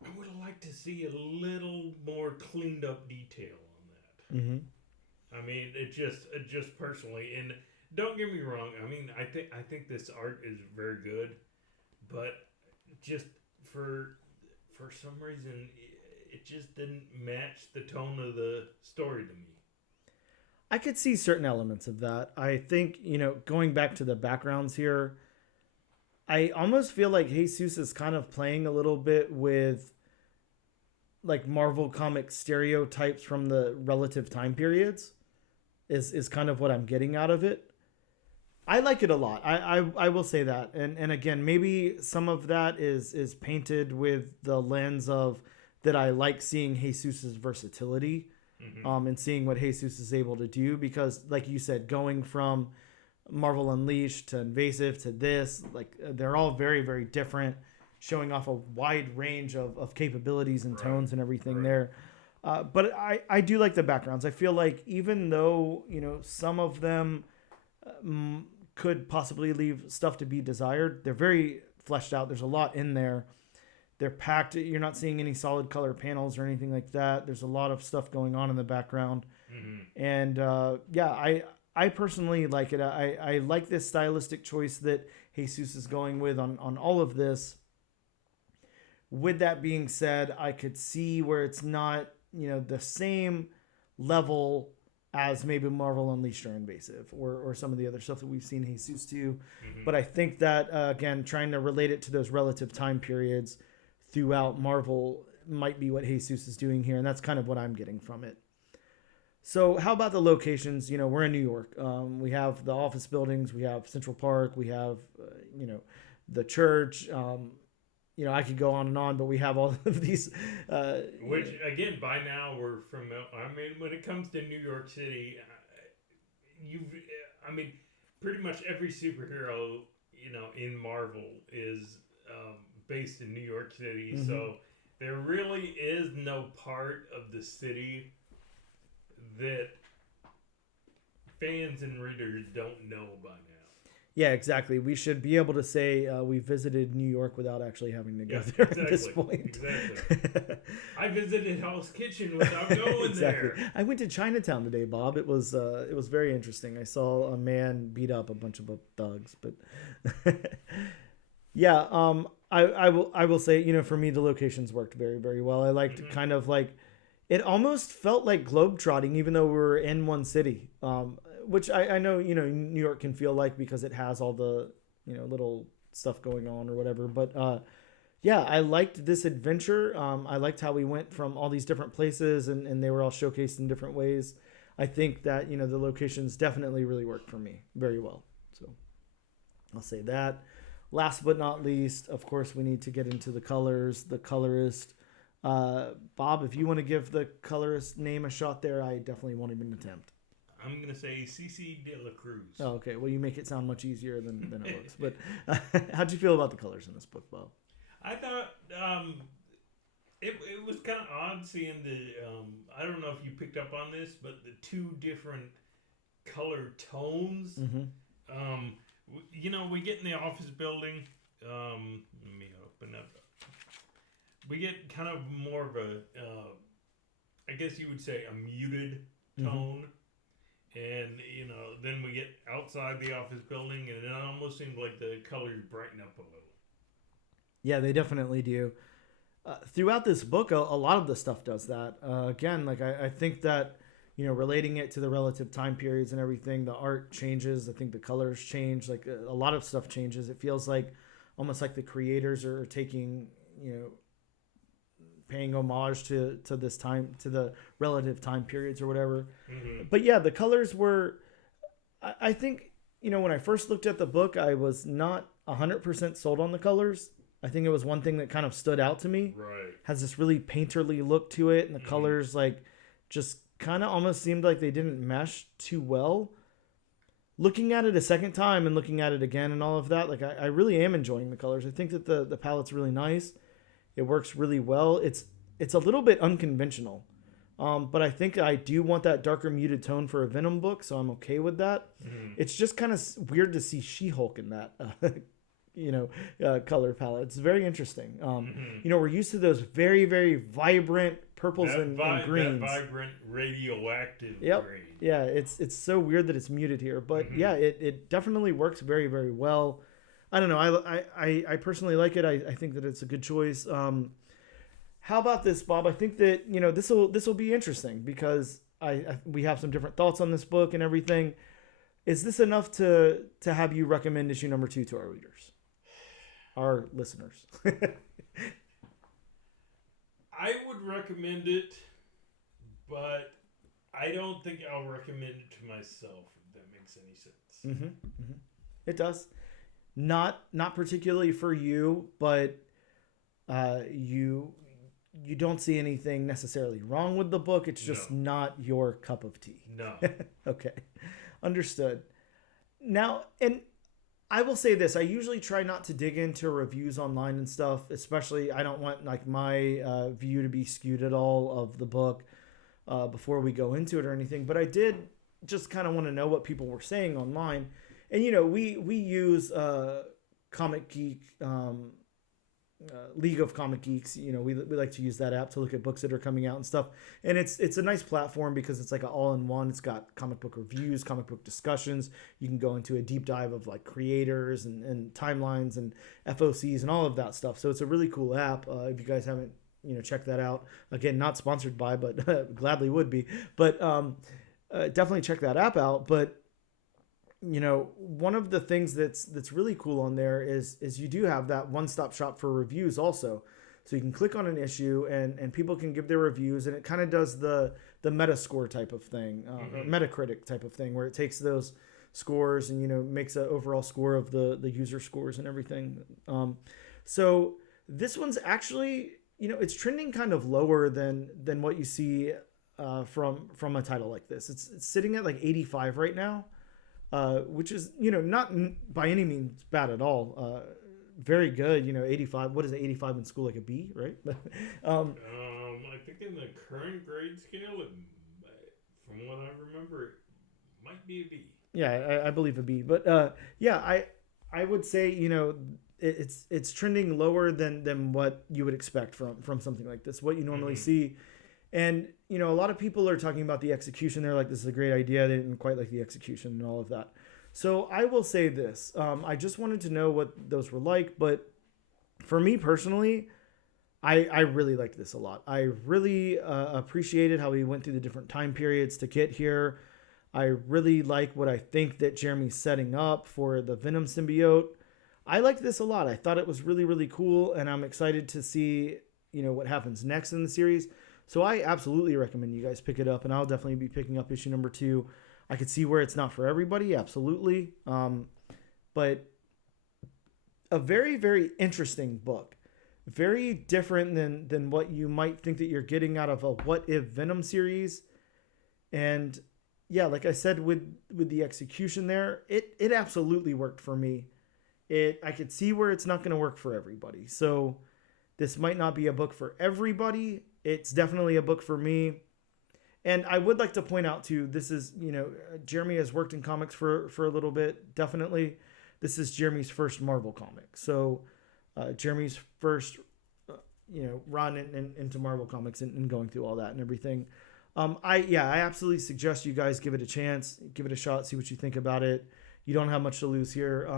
I would have liked to see a little more cleaned up detail on that. Mm-hmm. I mean, it just personally, and don't get me wrong, I mean, I think this art is very good, but just for some reason, it just didn't match the tone of the story to me. I could see certain elements of that. I think, going back to the backgrounds here, I almost feel like Jesus is kind of playing a little bit with like Marvel comic stereotypes from the relative time periods is kind of what I'm getting out of it. I like it a lot. I will say that. And again, maybe some of that is painted with the lens of that I like seeing Jesus's versatility, Mm-hmm. And seeing what Jesus is able to do, because like you said, going from Marvel Unleashed to Invasive to this, like they're all very, very different, showing off a wide range of capabilities and tones and everything there. But I do like the backgrounds. I feel like even though, some of them could possibly leave stuff to be desired, they're very fleshed out. There's a lot in there. They're packed. You're not seeing any solid color panels or anything like that. There's a lot of stuff going on in the background. Mm-hmm. And I personally like it. I like this stylistic choice that Jesus is going with on all of this. With that being said, I could see where it's not, the same level as maybe Marvel Unleashed or Invasive or some of the other stuff that we've seen Jesus do. Mm-hmm. But I think that, again, trying to relate it to those relative time periods throughout Marvel might be what Jesus is doing here. And that's kind of what I'm getting from it. So how about the locations? We're in New York. We have the office buildings. We have Central Park. We have, the church. I could go on and on, but we have all of these. Which, again, by now we're familiar. I mean, when it comes to New York City, pretty much every superhero, in Marvel is based in New York City. Mm-hmm. So there really is no part of the city that fans and readers don't know by now. Yeah, exactly. We should be able to say we visited New York without actually having to go there at this point. Exactly. I visited Hell's Kitchen without going there. I went to Chinatown today, Bob. It was very interesting. I saw a man beat up a bunch of thugs, but yeah. I will say, for me, the locations worked very, very well. I liked kind of like, it almost felt like globetrotting, even though we were in one city. which I know, New York can feel like because it has all the, little stuff going on or whatever. But yeah, I liked this adventure. I liked how we went from all these different places and they were all showcased in different ways. I think that, the locations definitely really worked for me very well. So I'll say that. Last but not least, of course, we need to get into the colors, the colorist. Bob, if you want to give the colorist name a shot there, I definitely won't even attempt. I'm going to say CC De La Cruz. Oh, okay. Well, you make it sound much easier than it looks. But how'd you feel about the colors in this book, Bob? I thought it was kind of odd seeing the, I don't know if you picked up on this, but the two different color tones. Mm-hmm. We get in the office building. Let me open up. We get kind of more of a, I guess you would say, a muted tone. And, then we get outside the office building, and it almost seems like the colors brighten up a little. Yeah, they definitely do. Throughout this book, a lot of the stuff does that. Again, like I think that, relating it to the relative time periods and everything, the art changes. I think the colors change. Like a lot of stuff changes. It feels like almost like the creators are taking, paying homage to this time, to the relative time periods or whatever. Mm-hmm. But yeah, the colors were, I think, when I first looked at the book, I was not 100% sold on the colors. I think it was one thing that kind of stood out to me. Right. Has this really painterly look to it, and the colors just kind of almost seemed like they didn't mesh too well. Looking at it a second time and looking at it again and all of that, I really am enjoying the colors. I think that the palette's really nice. It works really well. It's a little bit unconventional, but I think I do want that darker muted tone for a Venom book, so I'm okay with that. Mm-hmm. It's just kind of weird to see She-Hulk in that color palette. It's very interesting. We're used to those very, very vibrant purples and greens. That vibrant radioactive green. Yeah, it's so weird that it's muted here. But yeah, it definitely works very, very well. I don't know. I personally like it. I think that it's a good choice. How about this, Bob? I think that, this will be interesting because we have some different thoughts on this book and everything. Is this enough to have you recommend issue number 2 to our readers? Our listeners. I would recommend it, but I don't think I'll recommend it to myself, if that makes any sense. Mm-hmm. Mm-hmm. It does. Not particularly for you, but you don't see anything necessarily wrong with the book. It's just not your cup of tea. No. Okay. Understood. Now, and I will say this, I usually try not to dig into reviews online and stuff, especially I don't want my view to be skewed at all of the book before we go into it or anything, but I did just kind of want to know what people were saying online. And, we use Comic Geek, League of Comic Geeks. We like to use that app to look at books that are coming out and stuff. And it's a nice platform because it's like an all-in-one. It's got comic book reviews, comic book discussions. You can go into a deep dive of creators and timelines and FOCs and all of that stuff. So it's a really cool app. If you guys haven't, checked that out. Again, not sponsored by, but gladly would be. But definitely check that app out. But one of the things that's really cool on there is you do have that one-stop shop for reviews also. So you can click on an issue and people can give their reviews, and it kind of does the Metascore type of thing, or Metacritic type of thing, where it takes those scores and, makes an overall score of the user scores and everything. So this one's actually, it's trending kind of lower than what you see from a title like this. It's sitting at 85 right now. Which is, not by any means bad at all. Very good, 85. What is it, 85 in school, like a B, right? I think in the current grade scale, from what I remember, it might be a B. Yeah, I believe a B. But yeah, I would say, it's trending lower than what you would expect from something like this, what you normally see. And, a lot of people are talking about the execution. They're like, this is a great idea. They didn't quite like the execution and all of that. So I will say this. I just wanted to know what those were like. But for me personally, I really liked this a lot. I really appreciated how we went through the different time periods to get here. I really like what I think that Jeremy's setting up for the Venom symbiote. I liked this a lot. I thought it was really, really cool, and I'm excited to see, what happens next in the series. So I absolutely recommend you guys pick it up, and I'll definitely be picking up issue number 2. I could see where it's not for everybody, absolutely. But a very, very interesting book. Very different than what you might think that you're getting out of a What If Venom series. And yeah, like I said, with the execution there, it absolutely worked for me. I could see where it's not going to work for everybody. So this might not be a book for everybody. It's definitely a book for me. And I would like to point out too, this is, Jeremy has worked in comics for a little bit. Definitely. This is Jeremy's first Marvel comic. So Jeremy's first, run into Marvel comics and going through all that and everything. I absolutely suggest you guys give it a chance, give it a shot, see what you think about it. You don't have much to lose here.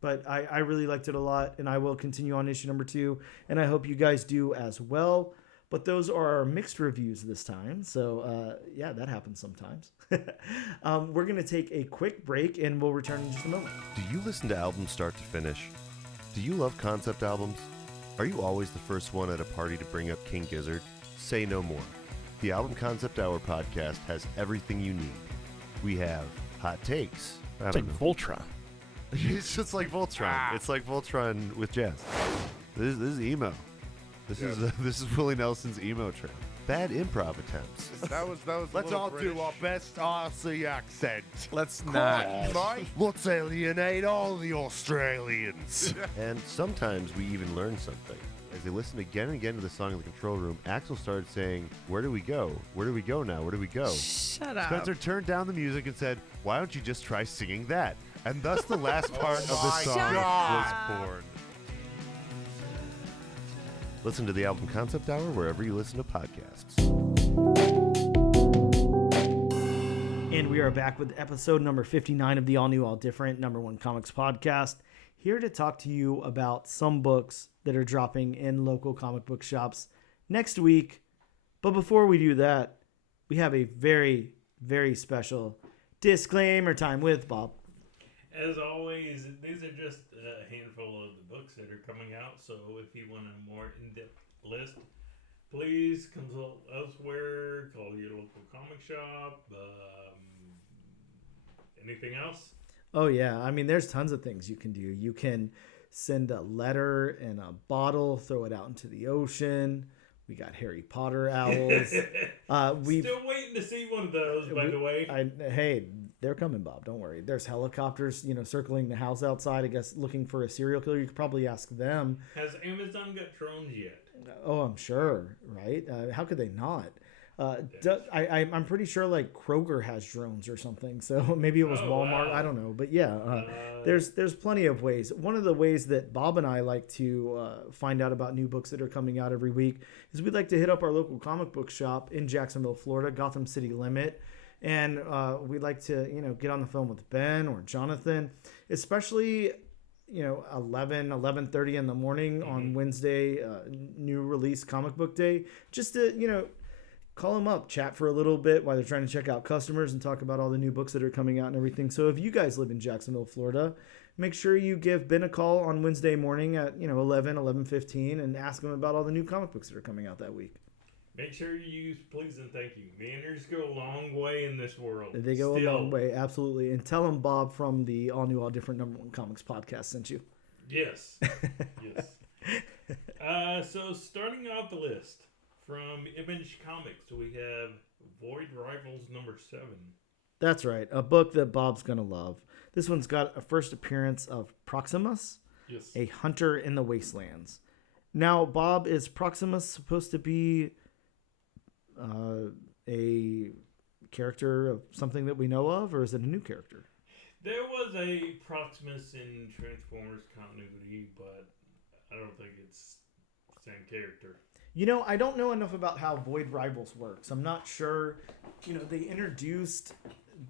But I really liked it a lot, and I will continue on issue number 2, and I hope you guys do as well. But those are our mixed reviews this time. So, that happens sometimes. We're going to take a quick break, and we'll return in just a moment. Do you listen to albums start to finish? Do you love concept albums? Are you always the first one at a party to bring up King Gizzard? Say no more. The Album Concept Hour podcast has everything you need. We have hot takes. It's like Voltron. It's just like Voltron. It's like Voltron with jazz. This is emo. This is Willie Nelson's emo trip. Bad improv attempts. That was. Let's all do our best Aussie accent. Let's not. Let's alienate all the Australians. And sometimes we even learn something. As they listened again and again to the song in the control room, Axel started saying, "Where do we go? Where do we go now? Where do we go?" Shut up. Spencer turned down the music and said, "Why don't you just try singing that?" And thus the last part of the song was born. Listen to the Album Concept Hour wherever you listen to podcasts. And we are back with episode number 59 of the All New, All Different #1 Comics podcast. Here to talk to you about some books that are dropping in local comic book shops next week. But before we do that, we have a very, very special disclaimer time with Bob. As always, these are just a handful of the books that are coming out. So if you want a more in-depth list, please consult elsewhere. Call your local comic shop. Anything else? Oh, yeah. I mean, there's tons of things you can do. You can send a letter in a bottle, throw it out into the ocean. We got Harry Potter owls. Still waiting to see one of those, by the way. Hey, they're coming, Bob. Don't worry. There's helicopters, circling the house outside, I guess, looking for a serial killer. You could probably ask them. Has Amazon got drones yet? Oh, I'm sure, right? How could they not? I'm pretty sure like Kroger has drones or something, so maybe it was Walmart. Wow. I don't know, but yeah, there's plenty of ways. One of the ways that Bob and I like to find out about new books that are coming out every week is we'd like to hit up our local comic book shop in Jacksonville, Florida, Gotham City Limit, and we'd like to get on the phone with Ben or Jonathan, especially 11:30 in the morning on Wednesday, new release comic book day, just to call them up, chat for a little bit while they're trying to check out customers and talk about all the new books that are coming out and everything. So if you guys live in Jacksonville, Florida, make sure you give Ben a call on Wednesday morning at 11:15 and ask him about all the new comic books that are coming out that week. Make sure you use please and thank you. Manners go a long way in this world. They go a long way, absolutely. And tell them Bob from the All New, All Different #1 Comics podcast sent you. Yes. Yes. So starting off the list, from Image Comics, we have Void Rivals #7. That's right. A book that Bob's going to love. This one's got a first appearance of Proximus, yes, a hunter in the wastelands. Now, Bob, is Proximus supposed to be a character of something that we know of, or is it a new character? There was a Proximus in Transformers continuity, but I don't think it's the same character. I don't know enough about how Void Rivals works. I'm not sure. They introduced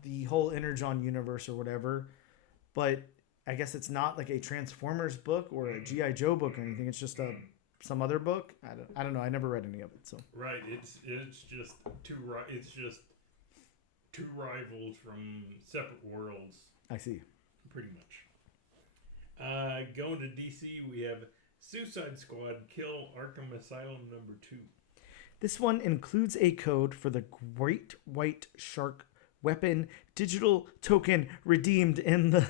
the whole Energon universe or whatever, but I guess it's not like a Transformers book or a G.I. Joe book or anything. It's just some other book. I don't know. I never read any of it. So right, it's just two rivals from separate worlds. I see. Pretty much. Going to DC, we have Suicide Squad Kill Arkham Asylum #2. This one includes a code for the Great White Shark weapon digital token redeemed in the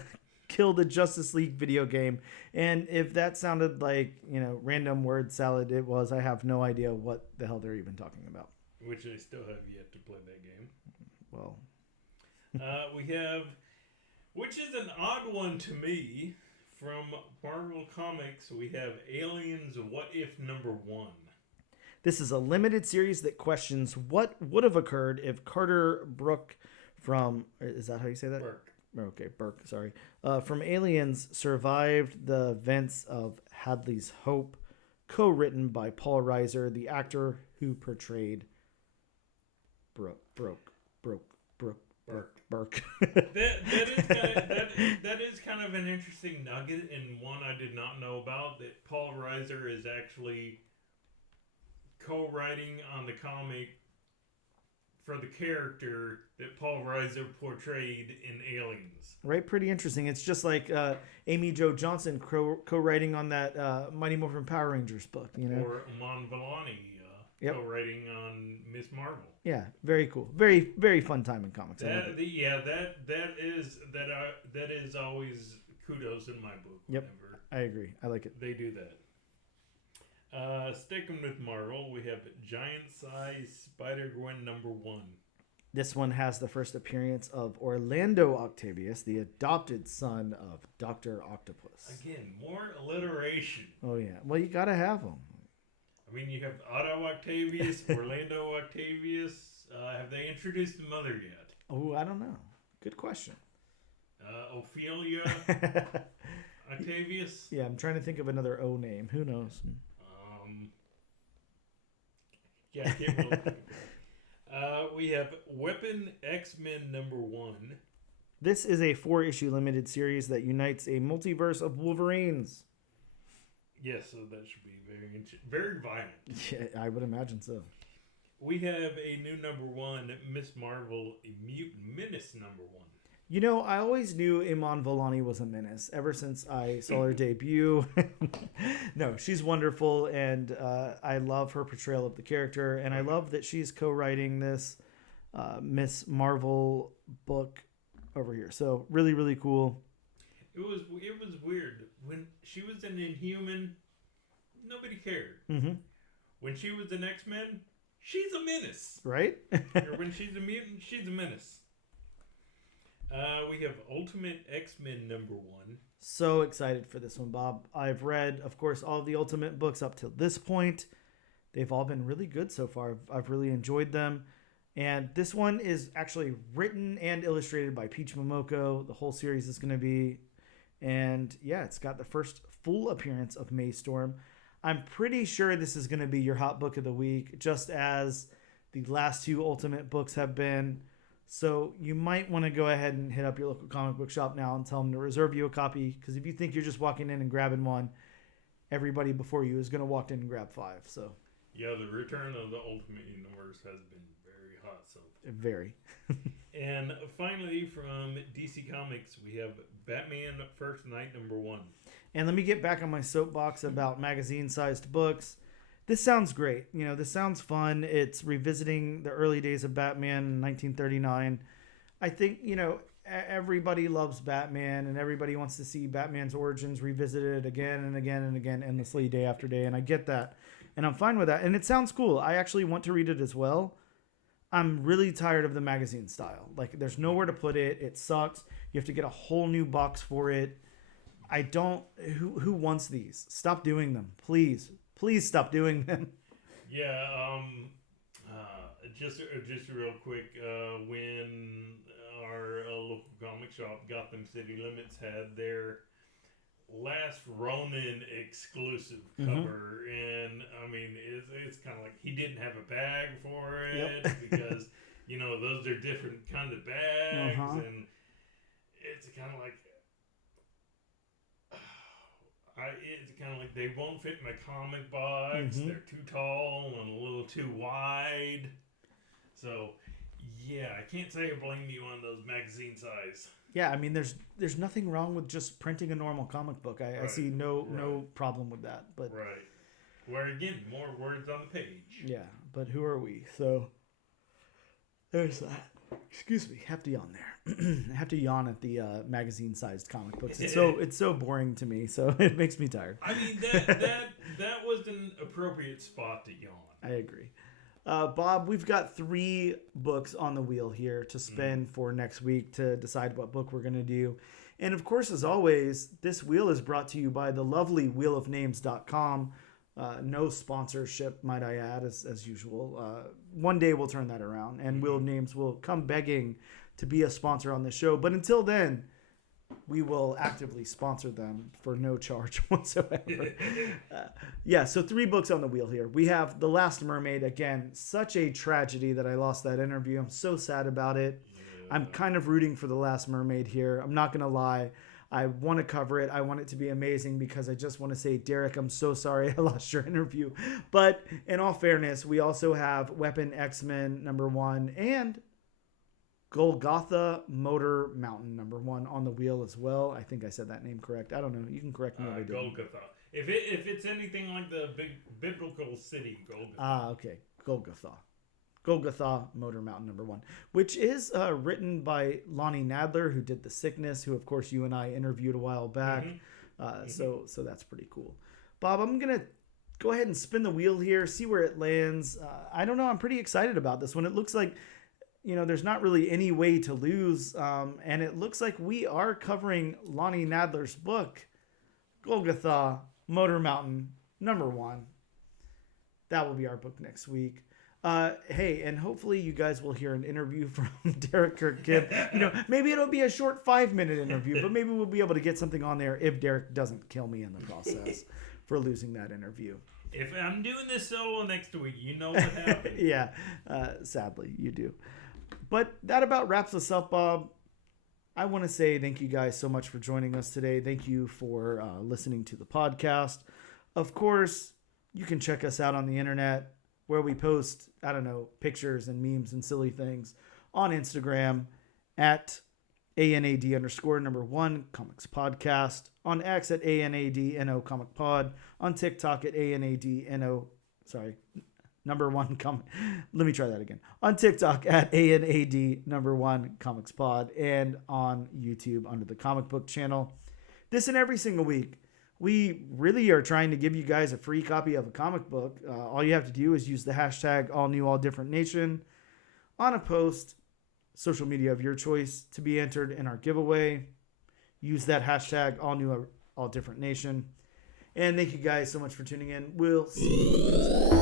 Kill the Justice League video game. And if that sounded like, random word salad, it was. I have no idea what the hell they're even talking about. Which I still have yet to play that game. Well. We have, which is an odd one to me, from Marvel Comics, we have Aliens What If #1. This is a limited series that questions what would have occurred if Carter Brooke from... Is that how you say that? Burke. Okay, Burke, sorry. From Aliens survived the events of Hadley's Hope, co-written by Paul Reiser, the actor who portrayed Burke. That is kind of an interesting nugget, and one I did not know about, that Paul Reiser is actually co-writing on the comic for the character that Paul Reiser portrayed in Aliens. Right, pretty interesting. It's just like Amy Jo Johnson co-writing on that Mighty Morphin Power Rangers book, Or Amon Vellani co-writing on Miss Marvel. Yeah, very cool. Very, very fun time in comics. That is always kudos in my book. Yep, I agree. I like it. They do that. Sticking with Marvel, we have Giant Size Spider-Gwen #1. This one has the first appearance of Orlando Octavius, the adopted son of Dr. Octopus. Again, more alliteration. Oh, yeah. Well, you got to have them. I mean, you have Otto Octavius, Orlando Octavius. Have they introduced the mother yet? Oh, I don't know. Good question. Ophelia Octavius? Yeah, I'm trying to think of another O name. Who knows? Yeah, I can't really think. We have Weapon X-Men #1. This is a 4-issue limited series that unites a multiverse of Wolverines. Yes, so that should be very violent. Yeah, I would imagine so. We have a new #1, Miss Marvel, a Mutant Menace #1. I always knew Iman Vellani was a menace ever since I saw her debut. No, she's wonderful, and I love her portrayal of the character, and I love that she's co-writing this Miss Marvel book over here. So really, really cool. It was weird. When she was an Inhuman, nobody cared. Mm-hmm. When she was an X-Men, she's a menace. Right? Or when she's a mutant, she's a menace. We have Ultimate X-Men #1. So excited for this one, Bob. I've read, of course, all of the Ultimate books up till this point. They've all been really good so far. I've really enjoyed them. And this one is actually written and illustrated by Peach Momoko. The whole series is going to be. And yeah, it's got the first full appearance of May Storm. I'm pretty sure this is going to be your hot book of the week, just as the last 2 Ultimate books have been. So you might want to go ahead and hit up your local comic book shop now and tell them to reserve you a copy. Because if you think you're just walking in and grabbing one, everybody before you is going to walk in and grab 5. So yeah, the return of the Ultimate Universe has been very hot. So very. And finally, from DC Comics, we have Batman First Night #1. And let me get back on my soapbox about magazine-sized books. This sounds great. This sounds fun. It's revisiting the early days of Batman in 1939. I think, everybody loves Batman, and everybody wants to see Batman's origins revisited again and again and again, endlessly, day after day. And I get that. And I'm fine with that. And it sounds cool. I actually want to read it as well. I'm really tired of the magazine style. Like, there's nowhere to put it. It sucks. You have to get a whole new box for it. I don't... Who wants these? Stop doing them. Please. Please stop doing them. Yeah, just real quick, when our local comic shop, Gotham City Limits, had their Last Ronin exclusive cover, and I mean, it's kind of like he didn't have a bag for it because those are different kind of bags, and it's kind of like. It's kind of like they won't fit in my comic box. They're too tall and a little too wide. So Yeah, I can't say I blame you on those magazine size. Yeah, I mean, there's nothing wrong with just printing a normal comic book. I see no problem with that. But right, where again, more words on the page. Yeah, but who are we? So there's that. Excuse me, have to yawn there. I have to yawn at the magazine-sized comic books. It's so boring to me, so it makes me tired. I mean that was an appropriate spot to yawn. I agree. Bob, we've got 3 books on the wheel here to spin for next week to decide what book we're going to do. And of course, as always, this wheel is brought to you by the lovely wheelofnames.com. No sponsorship, might I add, as usual. One day we'll turn that around, and Wheel of Names will come begging to be a sponsor on the show. But until then, we will actively sponsor them for no charge whatsoever. So 3 books on the wheel here. We have The Last Mermaid. Again, such a tragedy that I lost that interview. I'm so sad about it. Yeah. I'm kind of rooting for The Last Mermaid here. I'm not going to lie. I want to cover it. I want it to be amazing because I just want to say, Derek, I'm so sorry I lost your interview. But in all fairness, we also have Weapon X-Men #1 and Golgotha Motor Mountain #1 on the wheel as well. I think I said that name correct. I don't know. You can correct me if I did. Golgotha. If it's anything like the big biblical city, Golgotha. Okay. Golgotha Motor Mountain #1, which is written by Lonnie Nadler, who did The Sickness, who of course you and I interviewed a while back. So that's pretty cool. Bob, I'm gonna go ahead and spin the wheel here, see where it lands. I don't know. I'm pretty excited about this one. It looks like, there's not really any way to lose, and it looks like we are covering Lonnie Nadler's book, Golgotha Motor Mountain #1. That will be our book next week. Hey, and hopefully you guys will hear an interview from Derek Kirk Gibb. Maybe it'll be a short 5-minute interview, but maybe we'll be able to get something on there if Derek doesn't kill me in the process for losing that interview. If I'm doing this solo next week, you know what happened. Yeah, sadly, you do. But that about wraps us up, Bob. I want to say thank you guys so much for joining us today. Thank you for listening to the podcast. Of course, you can check us out on the internet, where we post, pictures and memes and silly things on Instagram at ANAD_1 Comics Podcast, on X at ANADNO Comic Pod, on TikTok at ANADNO, let me try that again. On TikTok at ANAD1 Comics Pod, and on YouTube under the Comic Book Channel. This and every single week, we really are trying to give you guys a free copy of a comic book. All you have to do is use the hashtag AllNewAllDifferentNation on a post, social media of your choice, to be entered in our giveaway. Use that hashtag AllNewAllDifferentNation. And thank you guys so much for tuning in. We'll see you next time.